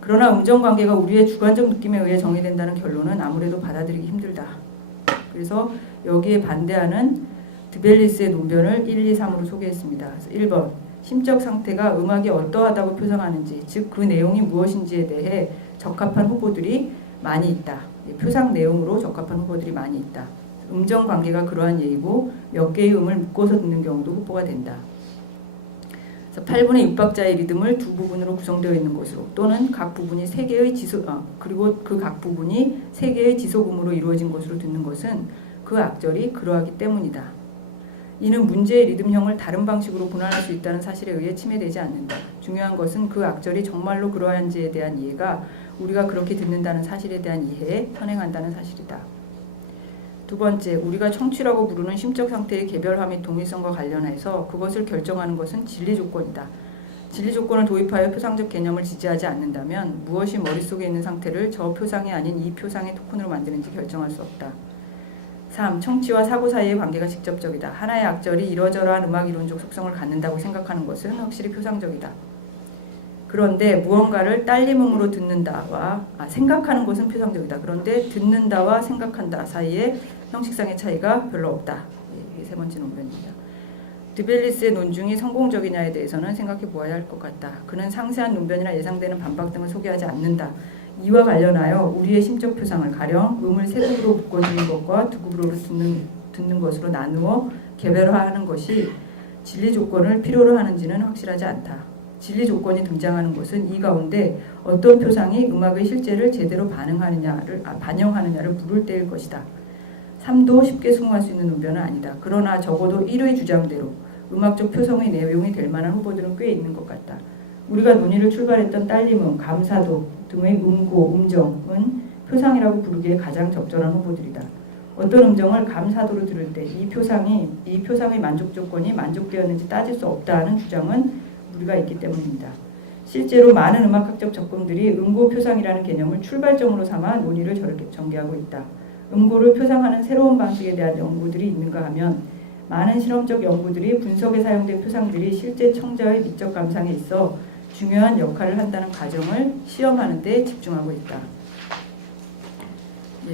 그러나 음정 관계가 우리의 주관적 느낌에 의해 정의된다는 결론은 아무래도 받아들이기 힘들다. 그래서 여기에 반대하는 드벨리스의 논변을 1, 2, 3으로 소개했습니다. 그래서 1번 심적 상태가 음악이 어떠하다고 표상하는지 즉 그 내용이 무엇인지에 대해 적합한 후보들이 많이 있다. 표상 내용으로 적합한 후보들이 많이 있다. 음정 관계가 그러한 예이고 몇 개의 음을 묶어서 듣는 경우도 후보가 된다. 그래서 8분의 6박자의 리듬을 두 부분으로 구성되어 있는 것으로 또는 각 부분이 세 개의 그리고 그 각 부분이 세 개의 지속음으로 이루어진 것으로 듣는 것은 그 악절이 그러하기 때문이다. 이는 문제의 리듬형을 다른 방식으로 분할할 수 있다는 사실에 의해 침해되지 않는다. 중요한 것은 그 악절이 정말로 그러한지에 대한 이해가 우리가 그렇게 듣는다는 사실에 대한 이해에 선행한다는 사실이다. 두 번째, 우리가 청취라고 부르는 심적 상태의 개별화 및 동일성과 관련해서 그것을 결정하는 것은 진리 조건이다. 진리 조건을 도입하여 표상적 개념을 지지하지 않는다면 무엇이 머릿속에 있는 상태를 저 표상이 아닌 이 표상의 토큰으로 만드는지 결정할 수 없다. 3. 청취와 사고 사이의 관계가 직접적이다. 하나의 악절이 이러저러한 음악 이론적 속성을 갖는다고 생각하는 것은 확실히 표상적이다. 그런데 무언가를 딸림음으로 듣는다와 생각하는 것은 표상적이다. 그런데 듣는다와 생각한다 사이에 형식상의 차이가 별로 없다. 이게 세 번째 논변입니다. 드벨리스의 논중이 성공적이냐에 대해서는 생각해 보아야 할 것 같다. 그는 상세한 논변이나 예상되는 반박 등을 소개하지 않는다. 이와 관련하여 우리의 심적 표상을 가령 음을 세 그룹으로 묶어주는 것과 두 그룹으로 듣는 것으로 나누어 개별화하는 것이 진리 조건을 필요로 하는지는 확실하지 않다. 진리 조건이 등장하는 것은 이 가운데 어떤 표상이 음악의 실제를 제대로 반영하느냐를 물을 때일 것이다. 3도 쉽게 수긍할 수 있는 논변은 아니다. 그러나 적어도 1의 주장대로 음악적 표성의 내용이 될 만한 후보들은 꽤 있는 것 같다. 우리가 논의를 출발했던 딸림음, 감사도 등의 음고, 음정은 표상이라고 부르기에 가장 적절한 후보들이다. 어떤 음정을 감사도로 들을 때 이 표상의 만족 조건이 만족되었는지 따질 수 없다는 주장은 무리가 있기 때문입니다. 실제로 많은 음악학적 접근들이 음고 표상이라는 개념을 출발점으로 삼아 논의를 전개하고 있다. 음고를 표상하는 새로운 방식에 대한 연구들이 있는가 하면 많은 실험적 연구들이 분석에 사용된 표상들이 실제 청자의 미적 감상에 있어 중요한 역할을 한다는 가정을 시험하는 데 집중하고 있다.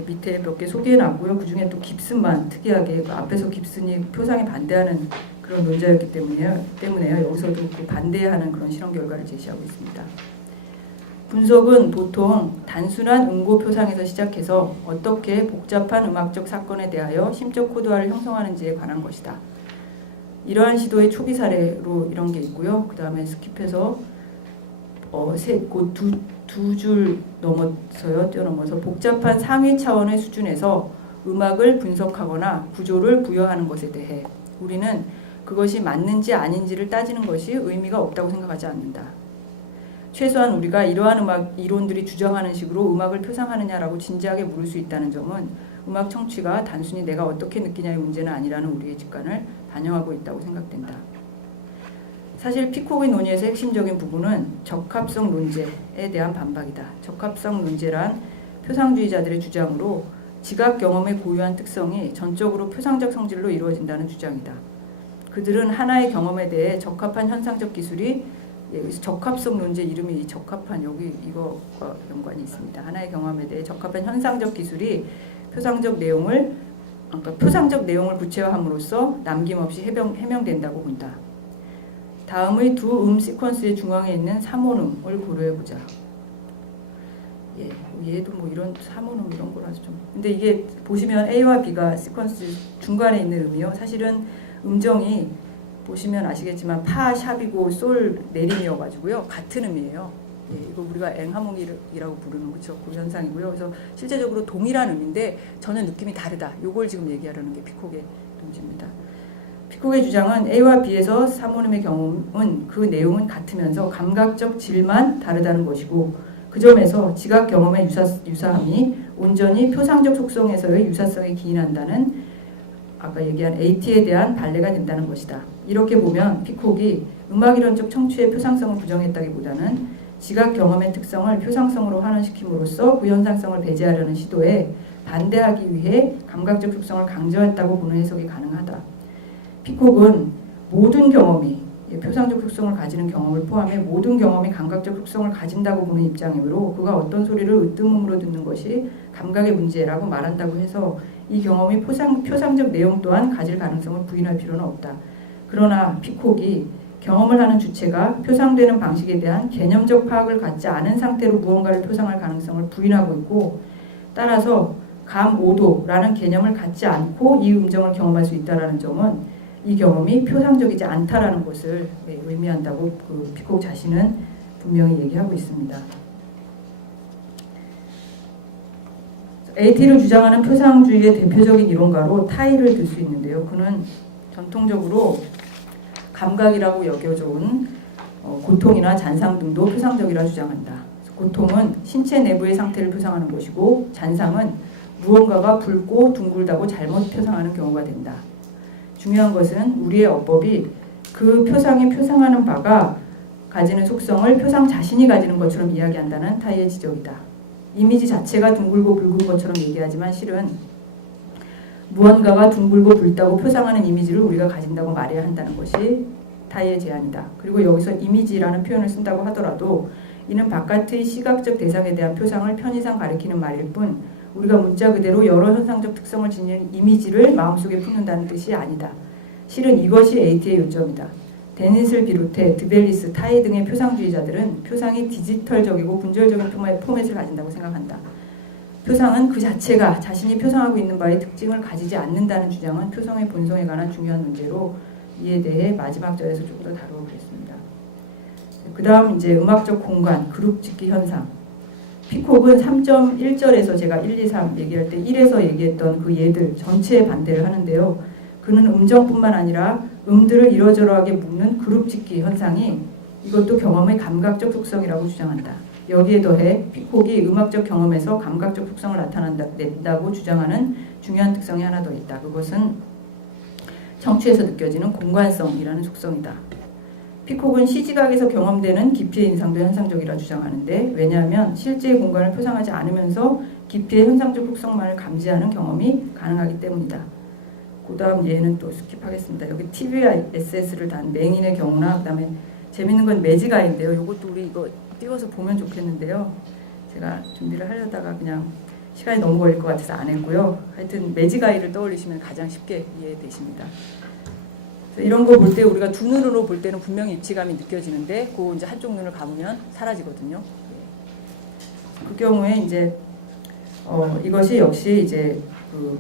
밑에 몇 개 소개해놨고요. 그 중에 또 깁슨만 특이하게 앞에서 깁슨이 표상에 반대하는 그런 논자였기 때문에요. 여기서도 그 반대하는 그런 실험 결과를 제시하고 있습니다. 분석은 보통 단순한 음고 표상에서 시작해서 어떻게 복잡한 음악적 사건에 대하여 심적 코드화를 형성하는지에 관한 것이다. 이러한 시도의 초기 사례로 이런 게 있고요. 그 다음에 스킵해서 두 줄 넘어서요. 뛰어넘어서 복잡한 상위 차원의 수준에서 음악을 분석하거나 구조를 부여하는 것에 대해 우리는 그것이 맞는지 아닌지를 따지는 것이 의미가 없다고 생각하지 않는다. 최소한 우리가 이러한 음악 이론들이 주장하는 식으로 음악을 표상하느냐라고 진지하게 물을 수 있다는 점은 음악 청취가 단순히 내가 어떻게 느끼냐의 문제는 아니라는 우리의 직관을 반영하고 있다고 생각된다. 사실 피콕의 논의에서 핵심적인 부분은 적합성 논제에 대한 반박이다. 적합성 논제란 표상주의자들의 주장으로 지각 경험의 고유한 특성이 전적으로 표상적 성질로 이루어진다는 주장이다. 그들은 하나의 경험에 대해 적합한 현상적 기술이 여기서 적합성 논제 이름이 적합한 여기 이거와 연관이 있습니다. 하나의 경험에 대해 적합한 현상적 기술이 표상적 내용을 구체화함으로써 남김없이 해명된다고 본다. 다음의 두 시퀀스의 중앙에 있는 3온음을 고려해보자. 얘도 뭐 이런 3온음 이런 거라서 좀. 근데 이게 보시면 A와 B가 시퀀스 중간에 있는 음이요. 사실은 음정이 보시면 아시겠지만 파 샵이고 솔 내림이어가지고요. 같은 음이에요. 이거 우리가 앵하몽이라고 부르는 그렇죠. 그 현상이고요. 그래서 실제적으로 동일한 음인데 전혀 느낌이 다르다. 요걸 지금 얘기하려는 게 피콕의 논지입니다. 피콕의 주장은 A와 B에서 3온음의 경험은 그 내용은 같으면서 감각적 질만 다르다는 것이고 그 점에서 지각 경험의 유사함이 온전히 표상적 속성에서의 유사성에 기인한다는 아까 얘기한 AT에 대한 반례가 된다는 것이다. 이렇게 보면 피콕이 음악이론적 청취의 표상성을 부정했다기보다는 지각 경험의 특성을 표상성으로 환원시킴으로써 그 현상성을 배제하려는 시도에 반대하기 위해 감각적 속성을 강조했다고 보는 해석이 가능하다. 피콕은 모든 경험이 표상적 속성을 가지는 경험을 포함해 모든 경험이 감각적 속성을 가진다고 보는 입장이므로 그가 어떤 소리를 으뜸음으로 듣는 것이 감각의 문제라고 말한다고 해서 이 경험이 표상적 내용 또한 가질 가능성을 부인할 필요는 없다. 그러나 피콕이 경험을 하는 주체가 표상되는 방식에 대한 개념적 파악을 갖지 않은 상태로 무언가를 표상할 가능성을 부인하고 있고 따라서 감오도라는 개념을 갖지 않고 이 음정을 경험할 수 있다는 점은 이 경험이 표상적이지 않다라는 것을 의미한다고 그 피콕 자신은 분명히 얘기하고 있습니다. AT를 주장하는 표상주의의 대표적인 이론가로 타이를 들 수 있는데요. 그는 전통적으로 감각이라고 여겨져 온 고통이나 잔상 등도 표상적이라 주장한다. 고통은 신체 내부의 상태를 표상하는 것이고 잔상은 무언가가 붉고 둥글다고 잘못 표상하는 경우가 된다. 중요한 것은 우리의 어법이 그 표상이 표상하는 바가 가지는 속성을 표상 자신이 가지는 것처럼 이야기한다는 타이의 지적이다. 이미지 자체가 둥글고 붉은 것처럼 얘기하지만 실은 무언가가 둥글고 붉다고 표상하는 이미지를 우리가 가진다고 말해야 한다는 것이 타이의 제안이다. 그리고 여기서 이미지라는 표현을 쓴다고 하더라도 이는 바깥의 시각적 대상에 대한 표상을 편의상 가리키는 말일 뿐 우리가 문자 그대로 여러 현상적 특성을 지닌 이미지를 마음속에 품는다는 뜻이 아니다. 실은 이것이 AT의 요점이다. 데닛을 비롯해 드벨리스, 타이 등의 표상주의자들은 표상이 디지털적이고 분절적인 포맷을 가진다고 생각한다. 표상은 그 자체가 자신이 표상하고 있는 바의 특징을 가지지 않는다는 주장은 표성의 본성에 관한 중요한 문제로 이에 대해 마지막 절에서 조금 더 다루겠습니다. 그 다음 이제 음악적 공간, 그룹 짓기 현상. 피콕은 3.1절에서 제가 1, 2, 3 얘기할 때 1에서 얘기했던 그 예들 전체에 반대를 하는데요. 그는 음정뿐만 아니라 음들을 이러저러하게 묶는 그룹 짓기 현상이 이것도 경험의 감각적 속성이라고 주장한다. 여기에 더해 피콕이 음악적 경험에서 감각적 속성을 나타낸다고 주장하는 중요한 특성이 하나 더 있다. 그것은 청취에서 느껴지는 공간성이라는 속성이다. 피콕은 시지각에서 경험되는 깊이의 인상도 현상적이라 주장하는데, 왜냐하면 실제의 공간을 표상하지 않으면서 깊이의 현상적 속성만을 감지하는 경험이 가능하기 때문이다. 그 다음 예는 또 스킵하겠습니다. 여기 TVSS를 단 맹인의 경우나, 그 다음에 재밌는 건 매지가인데요. 이것도 우리 이거 띄워서 보면 좋겠는데요. 제가 준비를 하려다가 그냥 시간이 너무 걸릴 것 같아서 안 했고요. 하여튼 매지가이를 떠올리시면 가장 쉽게 이해되십니다. 이런 거 볼 때 우리가 두 눈으로 볼 때는 분명히 입체감이 느껴지는데, 그 이제 한쪽 눈을 감으면 사라지거든요. 그 경우에 이제 이것이 역시 이제 그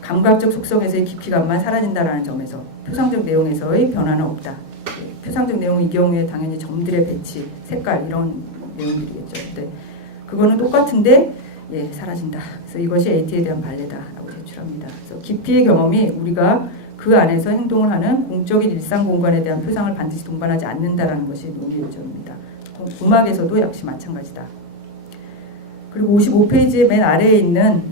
감각적 속성에서의 깊이감만 사라진다라는 점에서 표상적 내용에서의 변화는 없다. 표상적 내용은 이 경우에 당연히 점들의 배치, 색깔 이런 내용들이겠죠. 근데 그거는 똑같은데 사라진다. 그래서 이것이 AT에 대한 반례다라고 제출합니다. 그래서 깊이의 경험이 우리가 그 안에서 행동을 하는 공적인 일상 공간에 대한 표상을 반드시 동반하지 않는다라는 것이 논의 요점입니다. 음악에서도 역시 마찬가지다. 그리고 55페이지의 맨 아래에 있는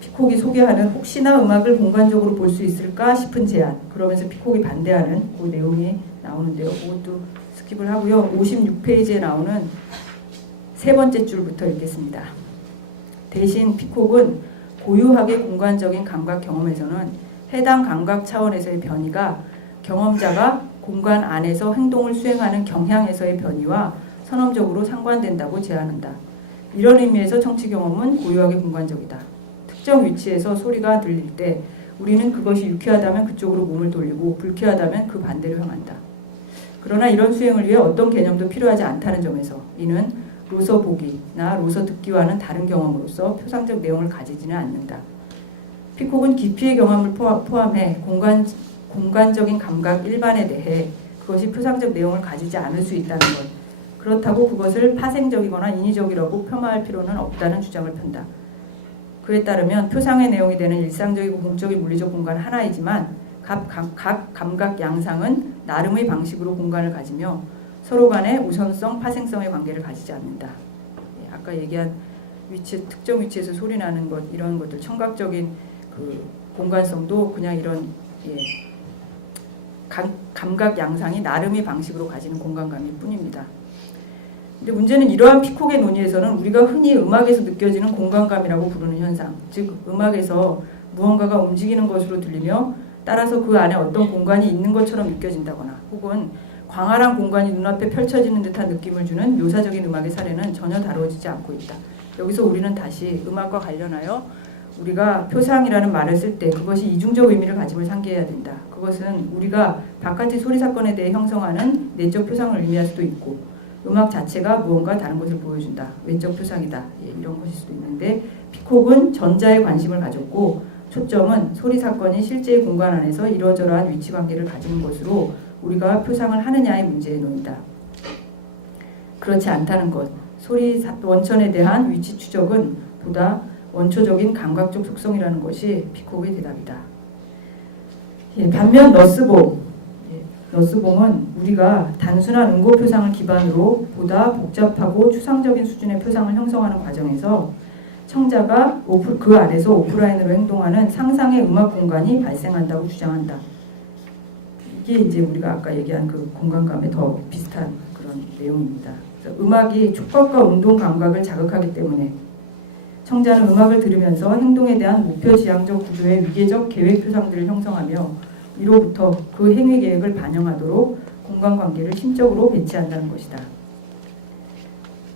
피콕이 소개하는 혹시나 음악을 공간적으로 볼 수 있을까 싶은 제안, 그러면서 피콕이 반대하는 그 내용이 나오는데요. 그것도 스킵을 하고요. 56페이지에 나오는 세 번째 줄부터 읽겠습니다. 대신 피콕은 고유하게 공간적인 감각 경험에서는 해당 감각 차원에서의 변이가 경험자가 공간 안에서 행동을 수행하는 경향에서의 변이와 선험적으로 상관된다고 제안한다. 이런 의미에서 청취 경험은 고유하게 공간적이다. 특정 위치에서 소리가 들릴 때 우리는 그것이 유쾌하다면 그쪽으로 몸을 돌리고 불쾌하다면 그 반대로 향한다. 그러나 이런 수행을 위해 어떤 개념도 필요하지 않다는 점에서 이는 로서 보기나 로서 듣기와는 다른 경험으로서 표상적 내용을 가지지는 않는다. 피콕은 깊이의 경험을 포함해 공간적인 감각 일반에 대해 그것이 표상적 내용을 가지지 않을 수 있다는 것, 그렇다고 그것을 파생적이거나 인위적이라고 폄하할 필요는 없다는 주장을 편다. 그에 따르면 표상의 내용이 되는 일상적이고 공적인 물리적 공간은 하나이지만 각 감각 양상은 나름의 방식으로 공간을 가지며 서로 간에 우선성, 파생성의 관계를 가지지 않는다. 아까 얘기한 특정 위치에서 소리 나는 것, 이런 것들, 청각적인 그 공간성도 그냥 이런 감각 양상이 나름의 방식으로 가지는 공간감일 뿐입니다. 근데 문제는 이러한 피콕의 논의에서는 우리가 흔히 음악에서 느껴지는 공간감이라고 부르는 현상, 즉 음악에서 무언가가 움직이는 것으로 들리며 따라서 그 안에 어떤 공간이 있는 것처럼 느껴진다거나 혹은 광활한 공간이 눈앞에 펼쳐지는 듯한 느낌을 주는 묘사적인 음악의 사례는 전혀 다루어지지 않고 있다. 여기서 우리는 다시 음악과 관련하여 우리가 표상이라는 말을 쓸 때 그것이 이중적 의미를 가짐을 상기해야 된다. 그것은 우리가 바깥의 소리 사건에 대해 형성하는 내적 표상을 의미할 수도 있고, 음악 자체가 무언가 다른 것을 보여준다, 외적 표상이다, 이런 것일 수도 있는데, 피콕은 전자에 관심을 가졌고 초점은 소리 사건이 실제의 공간 안에서 이러저러한 위치관계를 가지는 것으로 우리가 표상을 하느냐의 문제에 놓인다. 그렇지 않다는 것, 소리 원천에 대한 위치 추적은 보다 원초적인 감각적 속성이라는 것이 피콕의 대답이다. 반면 너스봉은 우리가 단순한 응고 표상을 기반으로 보다 복잡하고 추상적인 수준의 표상을 형성하는 과정에서 청자가 그 안에서 오프라인으로 행동하는 상상의 음악 공간이 발생한다고 주장한다. 이게 이제 우리가 아까 얘기한 그 공간감에 더 비슷한 그런 내용입니다. 그래서 음악이 촉각과 운동 감각을 자극하기 때문에 청자는 음악을 들으면서 행동에 대한 목표 지향적 구조의 위계적 계획 표상들을 형성하며 이로부터 그 행위 계획을 반영하도록 공간관계를 심적으로 배치한다는 것이다.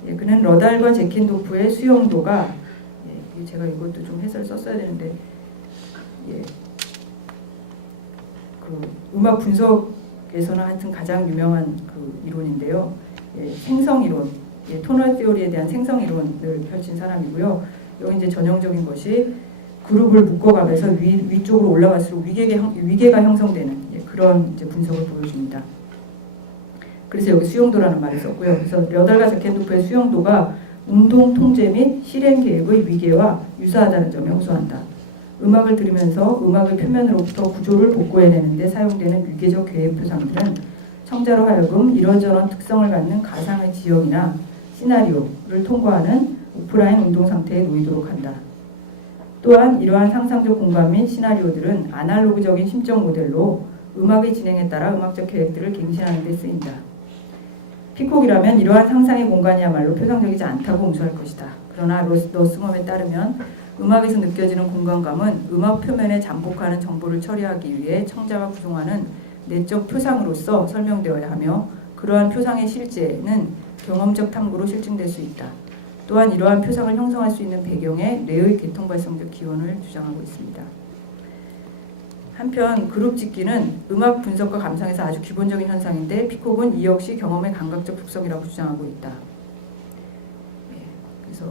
그는 러달과 제킨도프의 수용도가, 제가 이것도 좀 해설 썼어야 되는데, 그 음악 분석에서는 하여튼 가장 유명한 그 이론인데요. 생성 이론, 토널 티오리에 대한 생성 이론을 펼친 사람이고요. 여기 이제 전형적인 것이 그룹을 묶어가면서 위쪽으로 올라갈수록 위계가 형성되는 그런 이제 분석을 보여줍니다. 그래서 여기 수용도라는 말을 썼고요. 그래서 러달과 제켄도프의 수용도가 운동 통제 및 실행 계획의 위계와 유사하다는 점에 호소한다. 음악을 들으면서 음악의 표면으로부터 구조를 복구해내는 데 사용되는 위계적 계획 표상들은 청자로 하여금 이런저런 특성을 갖는 가상의 지형이나 시나리오를 통과하는 오프라인 운동 상태에 놓이도록 한다. 또한 이러한 상상적 공간 및 시나리오들은 아날로그적인 심적 모델로 음악의 진행에 따라 음악적 계획들을 갱신하는 데 쓰인다. 피콕이라면 이러한 상상의 공간이야말로 표상적이지 않다고 응수할 것이다. 그러나 러스멈에 따르면 음악에서 느껴지는 공간감은 음악 표면에 잠복하는 정보를 처리하기 위해 청자가 구성하는 내적 표상으로서 설명되어야 하며 그러한 표상의 실제는 경험적 탐구로 실증될 수 있다. 또한 이러한 표상을 형성할 수 있는 배경에 뇌의 계통발성적 기원을 주장하고 있습니다. 한편 그룹 짓기는 음악 분석과 감상에서 아주 기본적인 현상인데 피콕은 이 역시 경험의 감각적 특성이라고 주장하고 있다. 그래서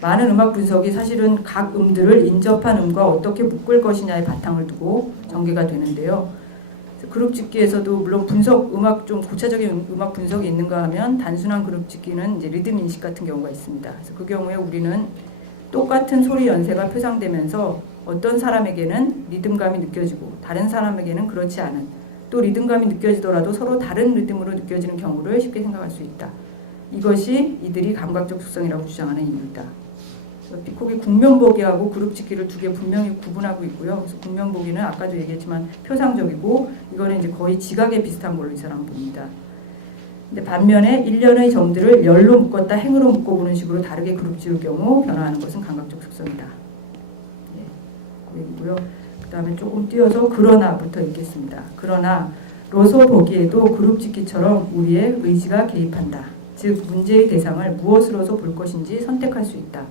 많은 음악 분석이 사실은 각 음들을 인접한 음과 어떻게 묶을 것이냐에 바탕을 두고 전개가 되는데요. 그룹 짓기에서도 물론 음악 좀 고차적인 음악 분석이 있는가 하면 단순한 그룹 짓기는 이제 리듬 인식 같은 경우가 있습니다. 그래서 그 경우에 우리는 똑같은 소리 연세가 표상되면서 어떤 사람에게는 리듬감이 느껴지고 다른 사람에게는 그렇지 않은, 또 리듬감이 느껴지더라도 서로 다른 리듬으로 느껴지는 경우를 쉽게 생각할 수 있다. 이것이 이들이 감각적 특성이라고 주장하는 이유이다. 피콕이 국면보기하고 그룹 짓기를 두 개 분명히 구분하고 있고요. 그래서 국면보기는 아까도 얘기했지만 표상적이고 이거는 이제 거의 지각에 비슷한 걸로 이 사람은 봅니다. 근데 반면에 일련의 점들을 열로 묶었다 행으로 묶어보는 식으로 다르게 그룹 지을 경우 변화하는 것은 감각적 특성이다. 그 얘기고요. 그 다음에 조금 띄어서 그러나부터 읽겠습니다. 그러나 로소 보기에도 그룹 짓기처럼 우리의 의지가 개입한다. 즉 문제의 대상을 무엇으로서 볼 것인지 선택할 수 있다.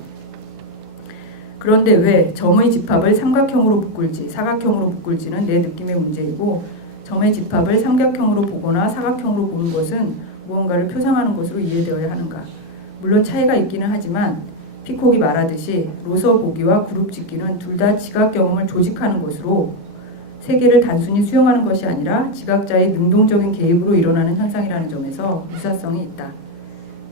그런데 왜 점의 집합을 삼각형으로 묶을지 사각형으로 묶을지는 내 느낌의 문제이고 점의 집합을 삼각형으로 보거나 사각형으로 보는 것은 무언가를 표상하는 것으로 이해되어야 하는가. 물론 차이가 있기는 하지만 피콕이 말하듯이 로서 보기와 그룹 짓기는 둘 다 지각 경험을 조직하는 것으로 세계를 단순히 수용하는 것이 아니라 지각자의 능동적인 개입으로 일어나는 현상이라는 점에서 유사성이 있다.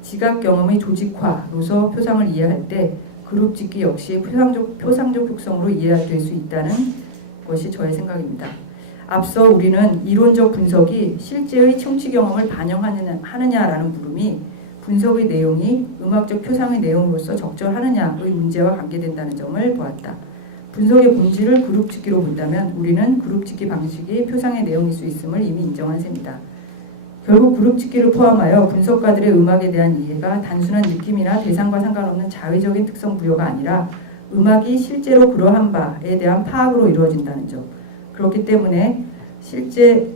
지각 경험의 조직화로서 표상을 이해할 때 그룹 짓기 역시 표상적 특성으로 이해될 수 있다는 것이 저의 생각입니다. 앞서 우리는 이론적 분석이 실제의 청취 경험을 반영하느냐라는 물음이 분석의 내용이 음악적 표상의 내용으로서 적절하느냐의 문제와 관계된다는 점을 보았다. 분석의 본질을 그룹 짓기로 본다면 우리는 그룹 짓기 방식이 표상의 내용일 수 있음을 이미 인정한 셈이다. 결국 그룹 짓기를 포함하여 분석가들의 음악에 대한 이해가 단순한 느낌이나 대상과 상관없는 자의적인 특성 부여가 아니라 음악이 실제로 그러한 바에 대한 파악으로 이루어진다는 점. 그렇기 때문에 실제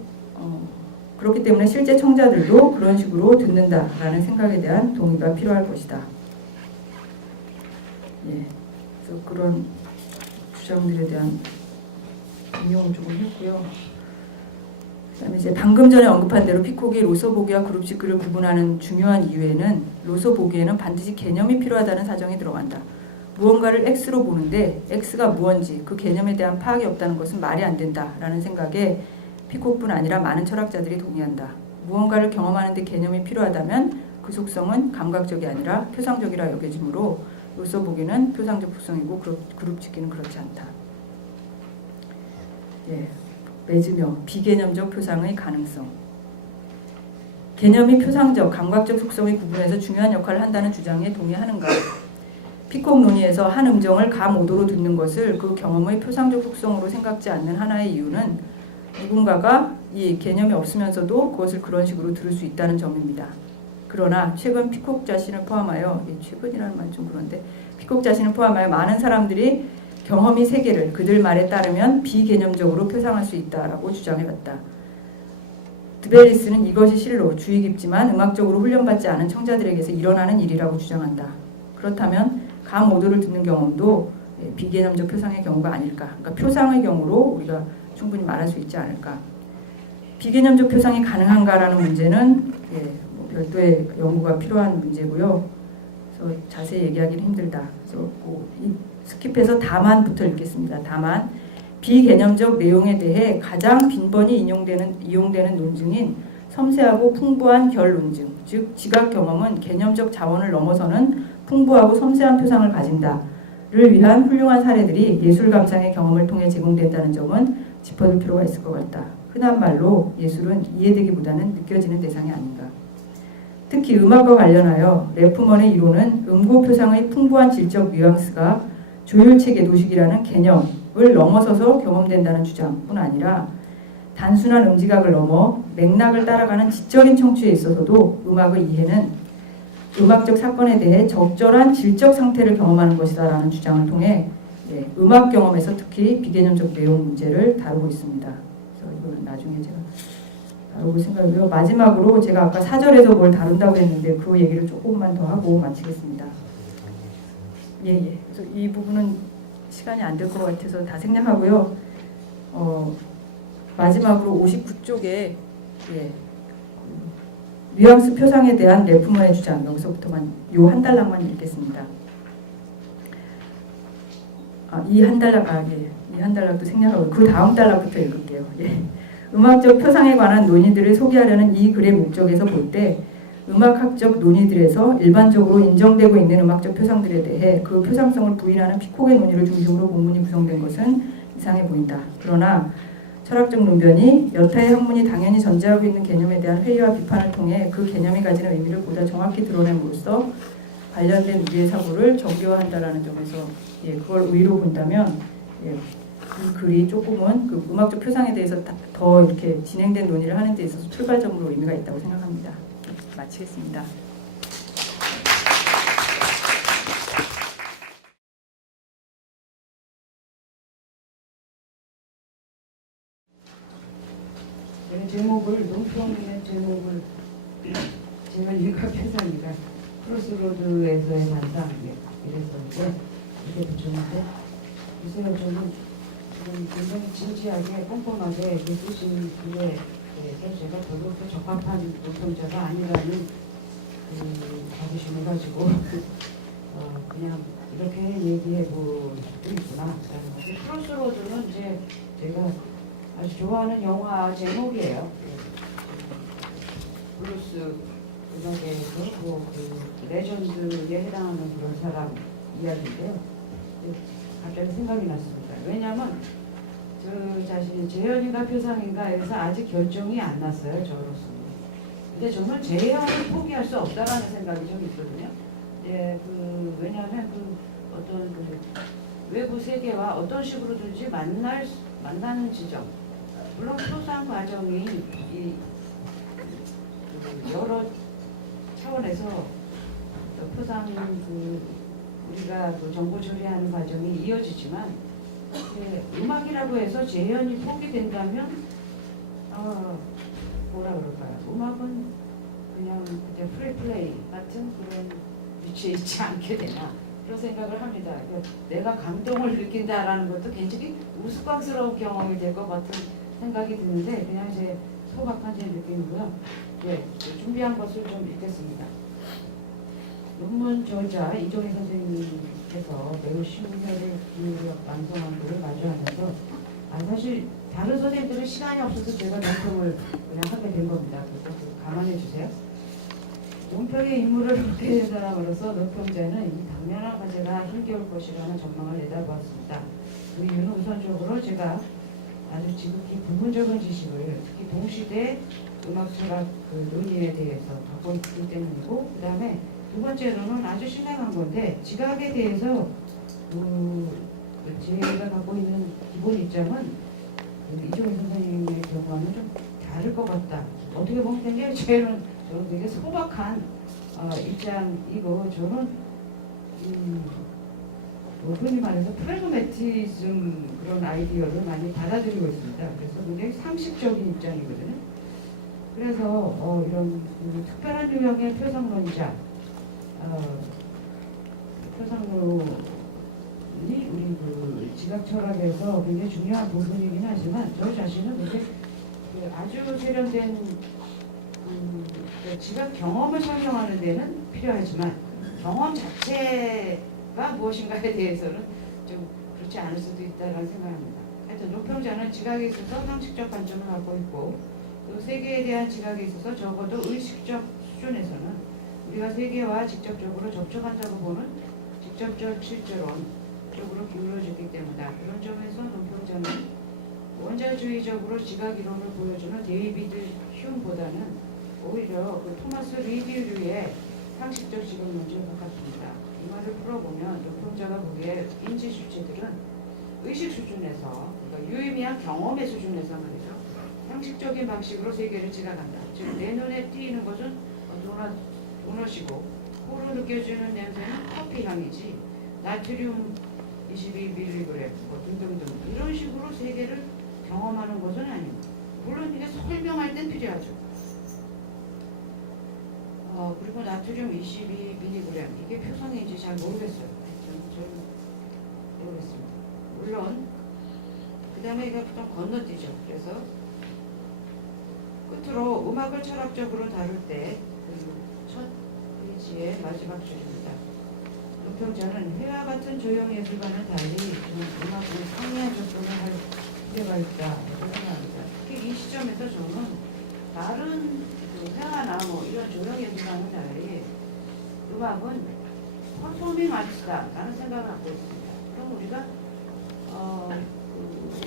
청자들도 그런 식으로 듣는다라는 생각에 대한 동의가 필요할 것이다. 그래서 그런 주장들에 대한 인용을 조금 했고요. 그다음에 이제 방금 전에 언급한 대로 피콕이 로서 보기와 그룹 짓기를 구분하는 중요한 이유에는 로서 보기에는 반드시 개념이 필요하다는 사정이 들어간다. 무언가를 X로 보는데 X가 무언지 그 개념에 대한 파악이 없다는 것은 말이 안 된다라는 생각에 피콕뿐 아니라 많은 철학자들이 동의한다. 무언가를 경험하는 데 개념이 필요하다면 그 속성은 감각적이 아니라 표상적이라 여겨지므로 로서 보기는 표상적 속성이고 그룹 짓기는 그렇지 않다. 맺으며 비개념적 표상의 가능성. 개념이 표상적, 감각적 속성의 구분에서 중요한 역할을 한다는 주장에 동의하는가? 피콕 논의에서 한 음정을 감5도로 듣는 것을 그 경험의 표상적 속성으로 생각지 않는 하나의 이유는 누군가가 이 개념이 없으면서도 그것을 그런 식으로 들을 수 있다는 점입니다. 그러나 최근 피콕 자신을 포함하여, 최근이라는 말은 좀 그런데 피콕 자신을 포함하여 많은 사람들이 경험이 세계를 그들 말에 따르면 비개념적으로 표상할 수 있다라고 주장해봤다. 드베리스는 이것이 실로 주의 깊지만 음악적으로 훈련받지 않은 청자들에게서 일어나는 일이라고 주장한다. 그렇다면 감 5도를 듣는 경험도 비개념적 표상의 경우가 아닐까. 그러니까 표상의 경우로 우리가 충분히 말할 수 있지 않을까. 비개념적 표상이 가능한가라는 문제는 별도의 연구가 필요한 문제고요. 그래서 자세히 얘기하기는 힘들다. 그래서 스킵해서 다만부터 읽겠습니다. 다만 비개념적 내용에 대해 가장 빈번히 이용되는 논증인 섬세하고 풍부한 결 논증, 즉 지각 경험은 개념적 자원을 넘어서는 풍부하고 섬세한 표상을 가진다 위한 훌륭한 사례들이 예술 감상의 경험을 통해 제공된다는 점은 짚어둘 필요가 있을 것 같다. 흔한 말로 예술은 이해되기보다는 느껴지는 대상이 아닌가. 특히 음악과 관련하여 레프먼의 이론은 음고 표상의 풍부한 질적 뉘앙스가 조율체계 도식이라는 개념을 넘어서서 경험된다는 주장뿐 아니라 단순한 음지각을 넘어 맥락을 따라가는 지적인 청취에 있어서도 음악의 이해는 음악적 사건에 대해 적절한 질적 상태를 경험하는 것이다라는 주장을 통해 음악 경험에서 특히 비개념적 내용 문제를 다루고 있습니다. 그래서 이거는 나중에 제가 다루고 생각이고요. 마지막으로 제가 아까 4절에서 뭘 다룬다고 했는데 그 얘기를 조금만 더 하고 마치겠습니다. 예. 그래서 이 부분은 시간이 안 될 것 같아서 다 생략하고요. 마지막으로 59쪽에 뉘앙스 표상에 대한 레프먼의 주장, 여기서부터만 요 한 달락만 읽겠습니다. 이 한 달락도 생략하고 그 다음 달락부터 읽을게요. 음악적 표상에 관한 논의들을 소개하려는 이 글의 목적에서 볼 때 음악학적 논의들에서 일반적으로 인정되고 있는 음악적 표상들에 대해 그 표상성을 부인하는 피콕의 논의를 중심으로 본문이 구성된 것은 이상해 보인다. 그러나 철학적 논변이 여타의 학문이 당연히 전제하고 있는 개념에 대한 회의와 비판을 통해 그 개념이 가지는 의미를 보다 정확히 드러냄으로써 관련된 우리의 사고를 정교화한다라는 점에서 그걸 의의로 본다면 이 글이 조금은 그 음악적 표상에 대해서 더 이렇게 진행된 논의를 하는 데 있어서 출발점으로 의미가 있다고 생각합니다. 마치겠습니다. 제목을 논평의 제목을 제가 일각해서니까 크로스로드에서의 반상 이래서 이렇게 붙였는데 글쎄요 저는 지금 굉장히 진지하게 꼼꼼하게 쓰신 글에 대해서 제가 별로 적합한 논평자가 아니라는 자부심을 가지고 그냥 이렇게 얘기해 볼 수도 있구나. 크로스로드는 이제 제가 아주 좋아하는 영화 제목이에요. 블루스 음악에서 그 레전드에 해당하는 그런 사람 이야기인데요. 갑자기 생각이 났습니다. 왜냐하면 저 자신이 재현인가 표상인가에서 아직 결정이 안 났어요. 저로서는. 근데 저는 재현을 포기할 수 없다라는 생각이 좀 있거든요. 왜냐하면 어떤 외부 세계와 어떤 식으로든지 만나는 지점. 물론 표상 과정이 여러 차원에서 표상 우리가 정보 처리하는 과정이 이어지지만 음악이라고 해서 재현이 포기된다면 뭐라 그럴까요? 음악은 그냥 프리플레이 같은 그런 위치에 있지 않게 되나 그런 생각을 합니다. 그러니까 내가 감동을 느낀다라는 것도 굉장히 우스꽝스러운 경험이 될 것 같은 생각이 드는데 그냥 제 소박한 제 느낌이고요. 준비한 것을 좀 읽겠습니다. 논문 저자 이종희 선생님께서 매우 심혈을 기울여 완성한 글을 마주하면서 사실 다른 선생님들은 시간이 없어서 제가 논평을 그냥 하게 된 겁니다. 그래서 감안해 주세요. 논평의 임무를 맡게 된 사람으로서 논평자는 이 당면한 과제가 힘겨울 것이라는 전망을 내다보았습니다. 그 이유는 우선적으로 제가 아주 지극히 부분적인 지식을 특히 동시대 음악 철학 논의에 대해서 갖고 있기 때문이고 그 다음에 두 번째로는 아주 심각한 건데 지각에 대해서 제가 갖고 있는 기본 입장은 이종희 선생님의 경우와는 좀 다를 것 같다. 어떻게 보면 굉장히 저는 되게 소박한 입장이고 저는 흔히 말해서 프래그매티즘 그런 아이디어를 많이 받아들이고 있습니다. 그래서 굉장히 상식적인 입장이거든요. 그래서 이런 특별한 유형의 표상론자, 표상론이 우리 지각 철학에서 굉장히 중요한 부분이긴 하지만 저 자신은 이제 아주 세련된 지각 경험을 설명하는 데는 필요하지만 경험 자체가 무엇인가에 대해서는 좀 그렇지 않을 수도 있다고 생각합니다. 하여튼 논평자는 지각에 있어서 상식적 관점을 갖고 있고 또 세계에 대한 지각에 있어서 적어도 의식적 수준에서는 우리가 세계와 직접적으로 접촉한다고 보는 직접적 실제론 현대주의적으로 지각 이론을 보여주는 데이비드 휴보다는 오히려 그 토마스 리뷰류의 상식적 지각 논지에 가깝습니다. 이 말을 풀어보면 논평자가 보기에 인지 주체들은 의식 수준에서, 그러니까 유의미한 경험의 수준에서 말이죠, 상식적인 방식으로 세계를 지각한다. 즉 내 눈에 띄는 것은 도넛이고 코로 느껴지는 냄새는 커피 향이지 나트륨 22mg 뭐 등등등 이런 식으로 세계를 경험하는 것은 아닙니다. 물론 이게 설명할 땐 필요하죠. 그리고 나트륨 22mg 이게 표성인지 잘 모르겠어요. 저는 모르겠습니다. 물론 그 다음에 이거 좀 건너뛰죠. 그래서 끝으로 음악을 철학적으로 다룰 때 첫 페이지의 마지막 줄입니다. 논평자는 회화 같은 조형 예술과는 달리 음악을 상이한 접근을 할 필요가 있다고 생각합니다. 특히 이 시점에서 저는 다른 회화나 뭐 이런 조형 예술과는 달리 음악은 퍼포밍 아트다라는 생각을 갖고 있습니다. 그럼 우리가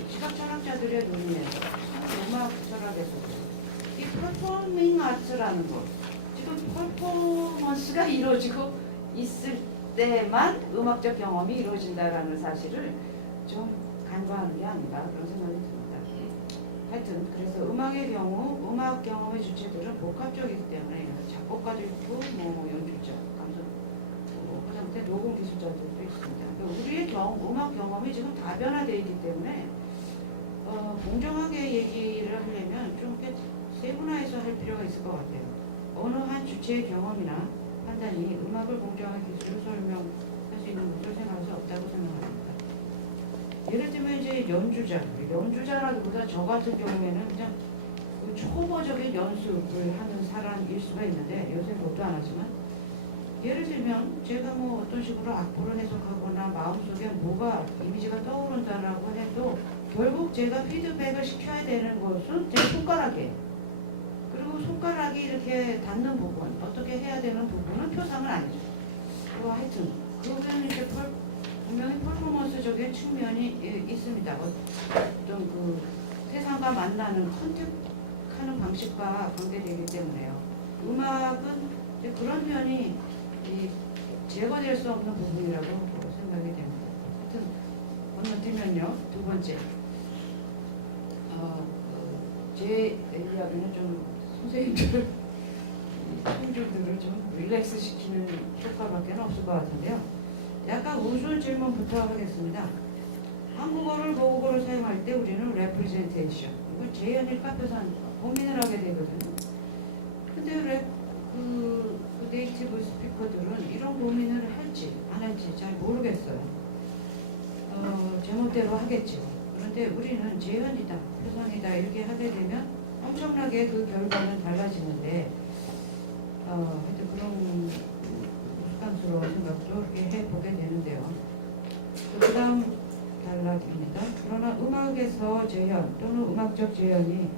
시각 철학자들의 논의에서 음악 철학에서 이 퍼포밍 아트라는 것, 지금 퍼포먼스가 이루어지고 있을 때만 음악적 경험이 이루어진다라는 사실을 좀 간과하는 게 아닌가 그런 생각이 듭니다. 하여튼 그래서 음악의 경우 음악 경험의 주체들은 복합적이기 때문에 작곡가도 있고 뭐 연주자, 감성, 하다못해 녹음 기술자들도 있습니다. 그러니까 우리의 음악 경험이 지금 다변화되어 있기 때문에 공정하게 얘기를 하려면 좀 이렇게 세분화해서 할 필요가 있을 것 같아요. 어느 한 주체의 경험이나 판단이 음악을 공정한 기술로 설명할 수 있는 것으로 생각할 수 없다고 생각합니다. 예를 들면 이제 연주자라기보다 저 같은 경우에는 그냥 그 초보적인 연습을 하는 사람일 수가 있는데 요새 그것도 안 하지만 예를 들면 제가 뭐 어떤 식으로 악보를 해석하거나 마음속에 뭐가 이미지가 떠오른다라고 해도 결국 제가 피드백을 시켜야 되는 것은 제 손가락이에요. 그리고 손가락이 이렇게 닿는 부분, 어떻게 해야 되는 부분은 표상은 아니죠. 하여튼 그거는 이제 분명히 퍼포먼스적인 측면이 있습니다. 어떤 그 세상과 만나는 컨택하는 방식과 관계되기 때문에요. 음악은 이제 그런 면이 제거될 수 없는 부분이라고 생각이 됩니다. 하여튼 건너뛰면요, 두 번째. 제 이야기는 좀 선생님들을, 청중들을 좀 릴렉스 시키는 효과밖에 없을 것 같은데요. 약간 우스운 질문부터 하겠습니다. 한국어를 모국어로 사용할 때 우리는 representation, 이걸 재현일까 표현 고민을 하게 되거든요. 근데 네이티브 스피커들은 이런 고민을 할지 안 할지 잘 모르겠어요. 제멋대로 하겠죠. 그런데 우리는 재현이다, 표상이다 이렇게 하게 되면 엄청나게 그 결과는 달라지는데 하여튼 그런 부담스러운 생각도 이렇게 해보게 되는데요. 그 다음 단락입니다. 그러나 음악에서 재현 또는 음악적 재현이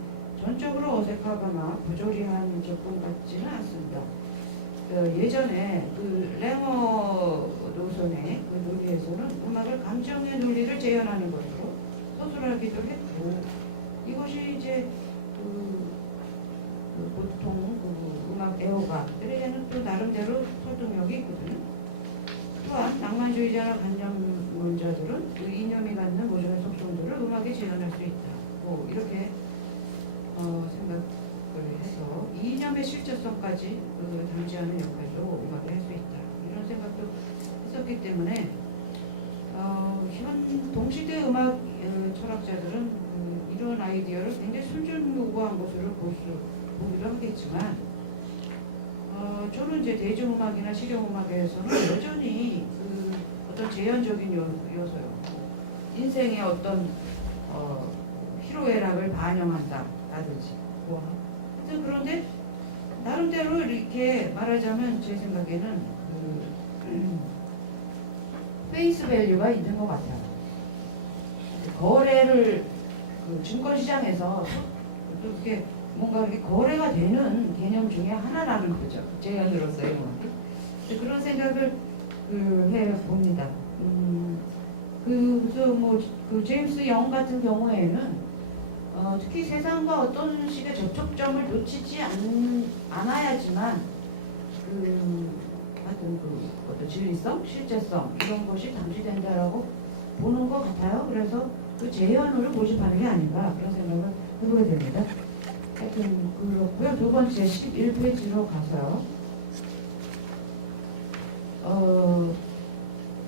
전적으로 어색하거나 부조리한 접근 같지는 않습니다. 예전에 그 레머 노선의 그 논리에서는 음악을 감정의 논리를 재현하는 것으로 서술하기도 했고, 이것이 이제 보통 음악 애호가들에게는 또 나름대로 설득력이 있거든요. 또한 낭만주의자나 관념론자들은 그 이념이 갖는 모종의 속성들을 음악에 재현할 수 있다. 뭐 이렇게 생각을 해서 이념의 실제성까지 담지하는 역할도 음악에 할 수 있다. 이런 생각도 했었기 때문에 현 동시대 음악 철학자들은 이런 아이디어를 굉장히 순진무구한 것으로 보기도 하겠지만 저는 이제 대중음악이나 실용음악에서는 여전히 어떤 재현적인 요소요. 인생의 어떤 희로애락을 반영한다라든지 하여튼 그런데 나름대로 이렇게 말하자면 제 생각에는 페이스 밸류가 있는 것 같아요. 거래를 증권시장에서 또 이렇게 뭔가 이렇게 거래가 되는 개념 중에 하나라는 거죠. 재현으로서의 그런 생각을 해봅니다. 그래서 뭐 그 제임스 영 같은 경우에는 특히 세상과 어떤 식의 접촉점을 놓치지 않아야지만 하여튼 어떤 진리성, 실제성 이런 것이 담지된다라고 보는 것 같아요. 그래서 그 재현을 모집하는 게 아닌가 그런 생각을 해보게 됩니다. 하여튼 그렇고요. 두 번째 11페이지로 가서요.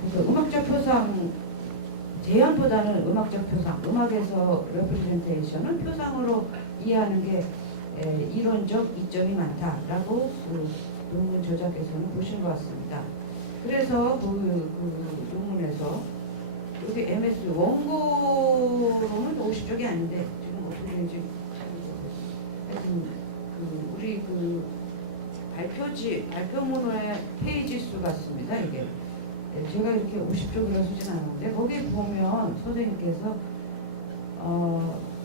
그래서 음악적 표상 재현보다는 음악적 표상, 음악에서 레프레젠테이션은 표상으로 이해하는 게 이론적 이점이 많다라고 그 논문 저자께서는 보신 것 같습니다. 그래서 그 논문에서 여기 MS 원고로는 50쪽이 아닌데 지금 어떻게 되는지 하여튼 우리 발표문의 페이지 수 같습니다. 이게 제가 이렇게 50쪽이라 쓰진 않았는데 거기 보면 선생님께서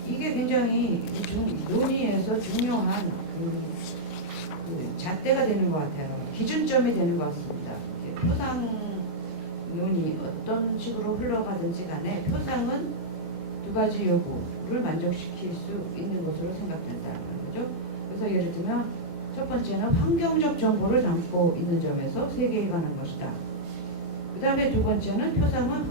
이게 굉장히 논의에서 중요한 잣대가 되는 것 같아요. 기준점이 되는 것 같습니다. 표상 논의 어떤 식으로 흘러가든지 간에 표상은 두 가지 요구를 만족시킬 수 있는 것으로 생각된다는 거죠. 그래서 예를 들면 첫 번째는 환경적 정보를 담고 있는 점에서 세계에 관한 것이다. 그 다음에 두 번째는 표상은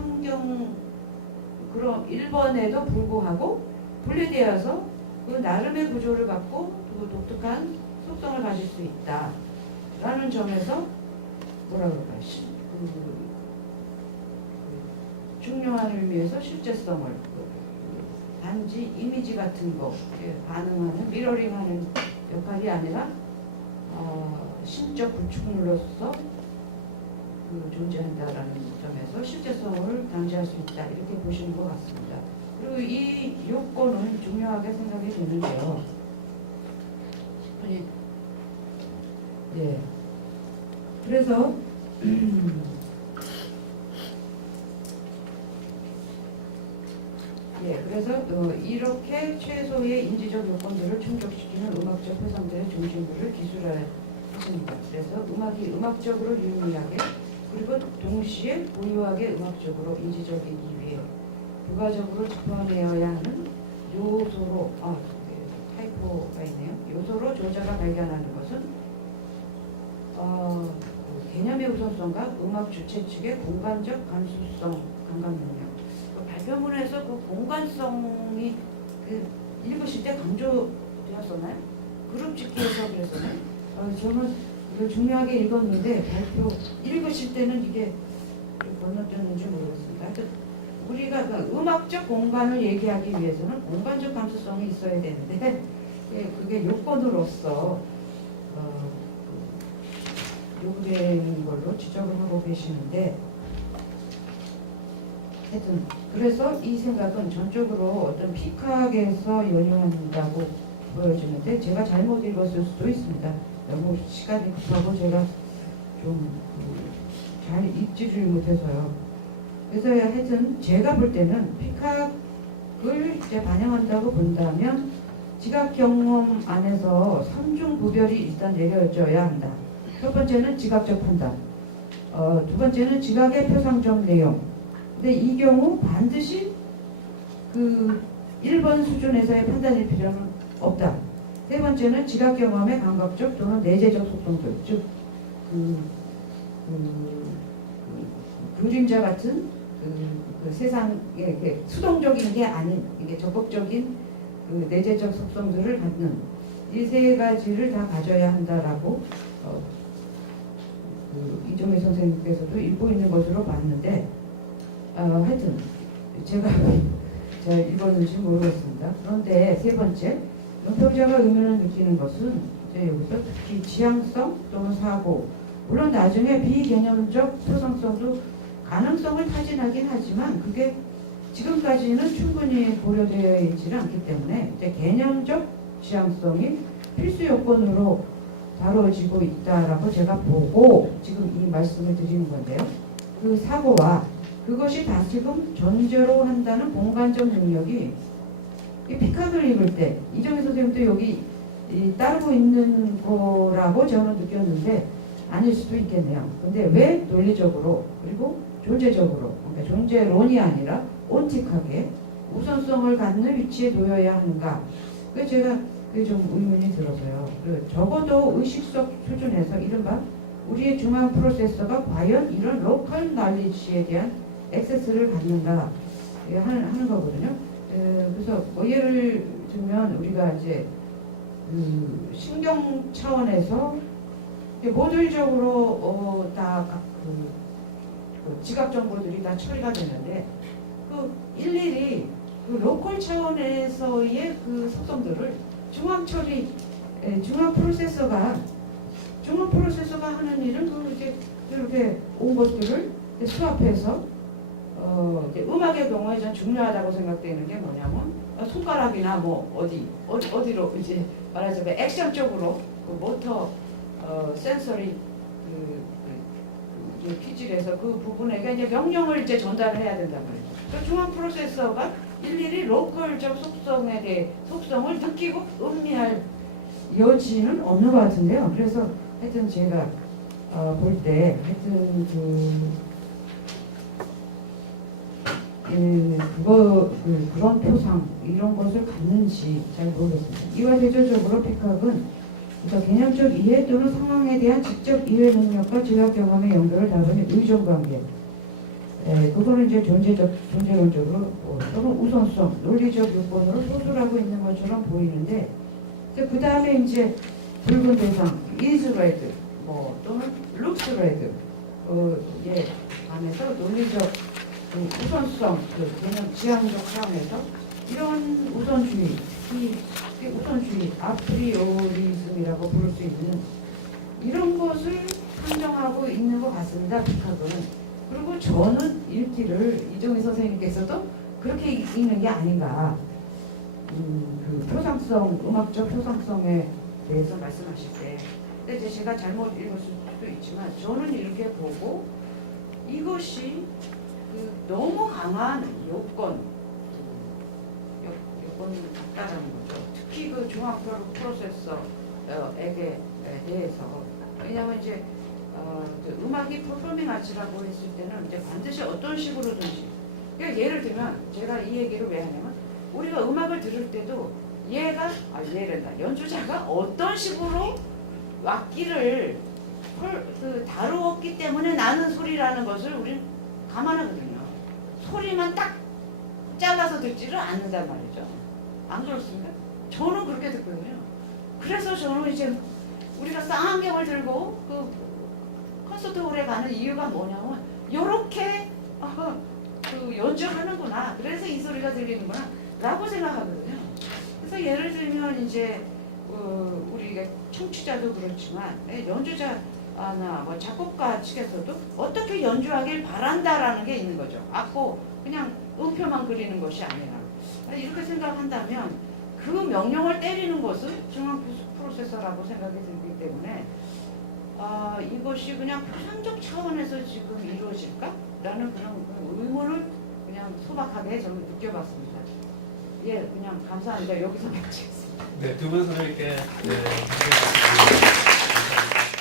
그런 1번에도 불구하고 분리되어서 그 나름의 구조를 갖고 또 독특한 속성을 가질 수 있다. 라는 점에서 뭐라 그럴까요? 중요한 의미에서 실제성을 단지 이미지 같은 거 반응하는 미러링하는 역할이 아니라 신적 구축물로서 존재한다라는 점에서 실제성을 당시할 수 있다 이렇게 보시는 것 같습니다. 그리고 이 요건은 중요하게 생각이 되는데요. 네. 그래서 그래서 이렇게 최소의 인지적 요건들을 충족시키는 음악적 표상들의 중심부를 기술하십니다. 그래서 음악이 음악적으로 유의하게 그리고 동시에 고유하게 음악적으로 인지적이기 위해 부가적으로 짚어내어야 하는 요소로 타이포가 있네요. 요소로 조자가 발견하는 것은 개념의 우선성과 음악 주체 측의 공간적 감수성, 감각 능력. 발표문에서 그 공간성이 읽으실 때 강조되었었나요? 그룹 집계에서 그랬었나요? 저는 이걸 중요하게 읽었는데 발표 읽으실 때는 이게 건너뛰었는지 모르겠습니다. 우리가 그 음악적 공간을 얘기하기 위해서는 공간적 감수성이 있어야 되는데 그게 요건으로서 요구되는 걸로 지적을 하고 계시는데 하여튼 그래서 이 생각은 전적으로 어떤 피카에서 연유한다고 보여지는데 제가 잘못 읽었을 수도 있습니다. 너무 시간이 급하고 제가 좀 잘 읽지를 못해서요. 그래서 하여튼 제가 볼 때는 피카를 이제 반영한다고 본다면 지각 경험 안에서 3중 구별이 일단 내려져야 한다. 첫 번째는 지각적 판단, 두 번째는 지각의 표상적 내용. 근데 이 경우 반드시 그 1번 수준에서의 판단일 필요는 없다. 세 번째는 지각 경험의 감각적 또는 내재적 속성들, 즉 그림자 같은 그 세상의 수동적인 게 아닌 이게 적극적인 그 내재적 속성들을 갖는 이 세 가지를 다 가져야 한다라고 이정희 선생님께서도 읽고 있는 것으로 봤는데 하여튼 제가 잘 읽었는지 모르겠습니다. 그런데 세 번째, 연평자가 의문을 느끼는 것은 이제 여기서 특히 지향성 또는 사고, 물론 나중에 비개념적 표상성도 가능성을 타진하긴 하지만 그게 지금까지는 충분히 고려되어 있지는 않기 때문에 이제 개념적 지향성이 필수 요건으로 다뤄지고 있다라고 제가 보고 지금 이 말씀을 드리는 건데요. 그 사고와 그것이 다시금 전제로 한다는 공간적 능력이 이 피카를 읽을 때 이정희 선생님도 여기 따르고 있는 거라고 저는 느꼈는데 아닐 수도 있겠네요. 근데 왜 논리적으로 그리고 존재적으로, 그러니까 존재론이 아니라 온틱하게 우선성을 갖는 위치에 놓여야 하는가? 그 제가 그게 좀 의문이 들어서요. 적어도 의식적 수준에서 이른바 우리의 중앙 프로세서가 과연 이런 로컬 날리지에 대한 액세스를 갖는가 하는 거거든요. 그래서 뭐 예를 들면 우리가 이제 신경 차원에서 모듈적으로 그 지각 정보들이 다 처리가 되는데 그 일일이 그 로컬 차원에서의 그 속성들을 중앙 프로세서가 하는 일은 그 이제 이렇게 온 것들을 수합해서 이제 음악의 경우에 전 중요하다고 생각되는 게 뭐냐면 손가락이나 뭐 어디로 이제 말하자면 액션 쪽으로 그 모터 센서리 기질에서 그 부분에게 이제 명령을 이제 전달을 해야 된단 말이죠. 그 중앙 프로세서가 일일이 로컬적 속성을 느끼고 음미할 여지는 없는 것 같은데요. 그래서 하여튼 제가 볼 때 하여튼 그런 표상 이런 것을 갖는지 잘 모르겠습니다. 이와 대조적으로 백학은 개념적 이해 또는 상황에 대한 직접 이해 능력과 지각 경험의 연결을 다루는 의존 관계. 그거는 이제 존재론적으로 또는 우선성, 논리적 요건으로 소술하고 있는 것처럼 보이는데, 그 다음에 이제 붉은 대상, is red, 또는 looks red, 예, 안에서 논리적 우선성, 개념 지향적 차원에서 이런 우선주의, 특히 우선주의, 아프리오리즘이라고 부를 수 있는 이런 것을 상정하고 있는 것 같습니다. 백학은. 그리고 저는 읽기를 이종희 선생님께서도 그렇게 읽는 게 아닌가. 그 표상성, 음악적 표상성에 대해서 말씀하실 때, 근데 이제 제가 잘못 읽을 수도 있지만 저는 이렇게 보고 이것이 그 너무 강한 요건이 같다라는 거죠. 특히 그 중앙 프로세서에게 대해서. 왜냐하면 이제 그 음악이 퍼포밍 아츠라고 했을 때는 이제 반드시 어떤 식으로든지, 그러니까 예를 들면 제가 이 얘기를 왜 하냐면 우리가 음악을 들을 때도 연주자가 어떤 식으로 악기를 다루었기 때문에 나는 소리라는 것을 우리는 감안하거든요. 소리만 딱 잘라서 듣지를 않는단 말이죠. 안 그렇습니까? 저는 그렇게 듣거든요. 그래서 저는 이제 우리가 쌍안경을 들고 그 콘서트홀에 가는 이유가 뭐냐면 요렇게 그 연주하는구나. 그래서 이 소리가 들리는구나 라고 생각하거든요. 그래서 예를 들면 이제 우리가 청취자도 그렇지만 연주자나 뭐 작곡가 측에서도 어떻게 연주하길 바란다라는 게 있는 거죠. 악보 그냥 음표만 그리는 것이 아니라 이렇게 생각한다면 그 명령을 때리는 것은 중앙 프로세서라고 생각이 들기 때문에 이것이 그냥 표상적 차원에서 지금 이루어질까라는 그런 의문을 그냥 소박하게 저는 느껴봤습니다. 예, 그냥 감사합니다. 여기서 마치겠습니다. 네, 두 분 선생님께 네, 감사합니다.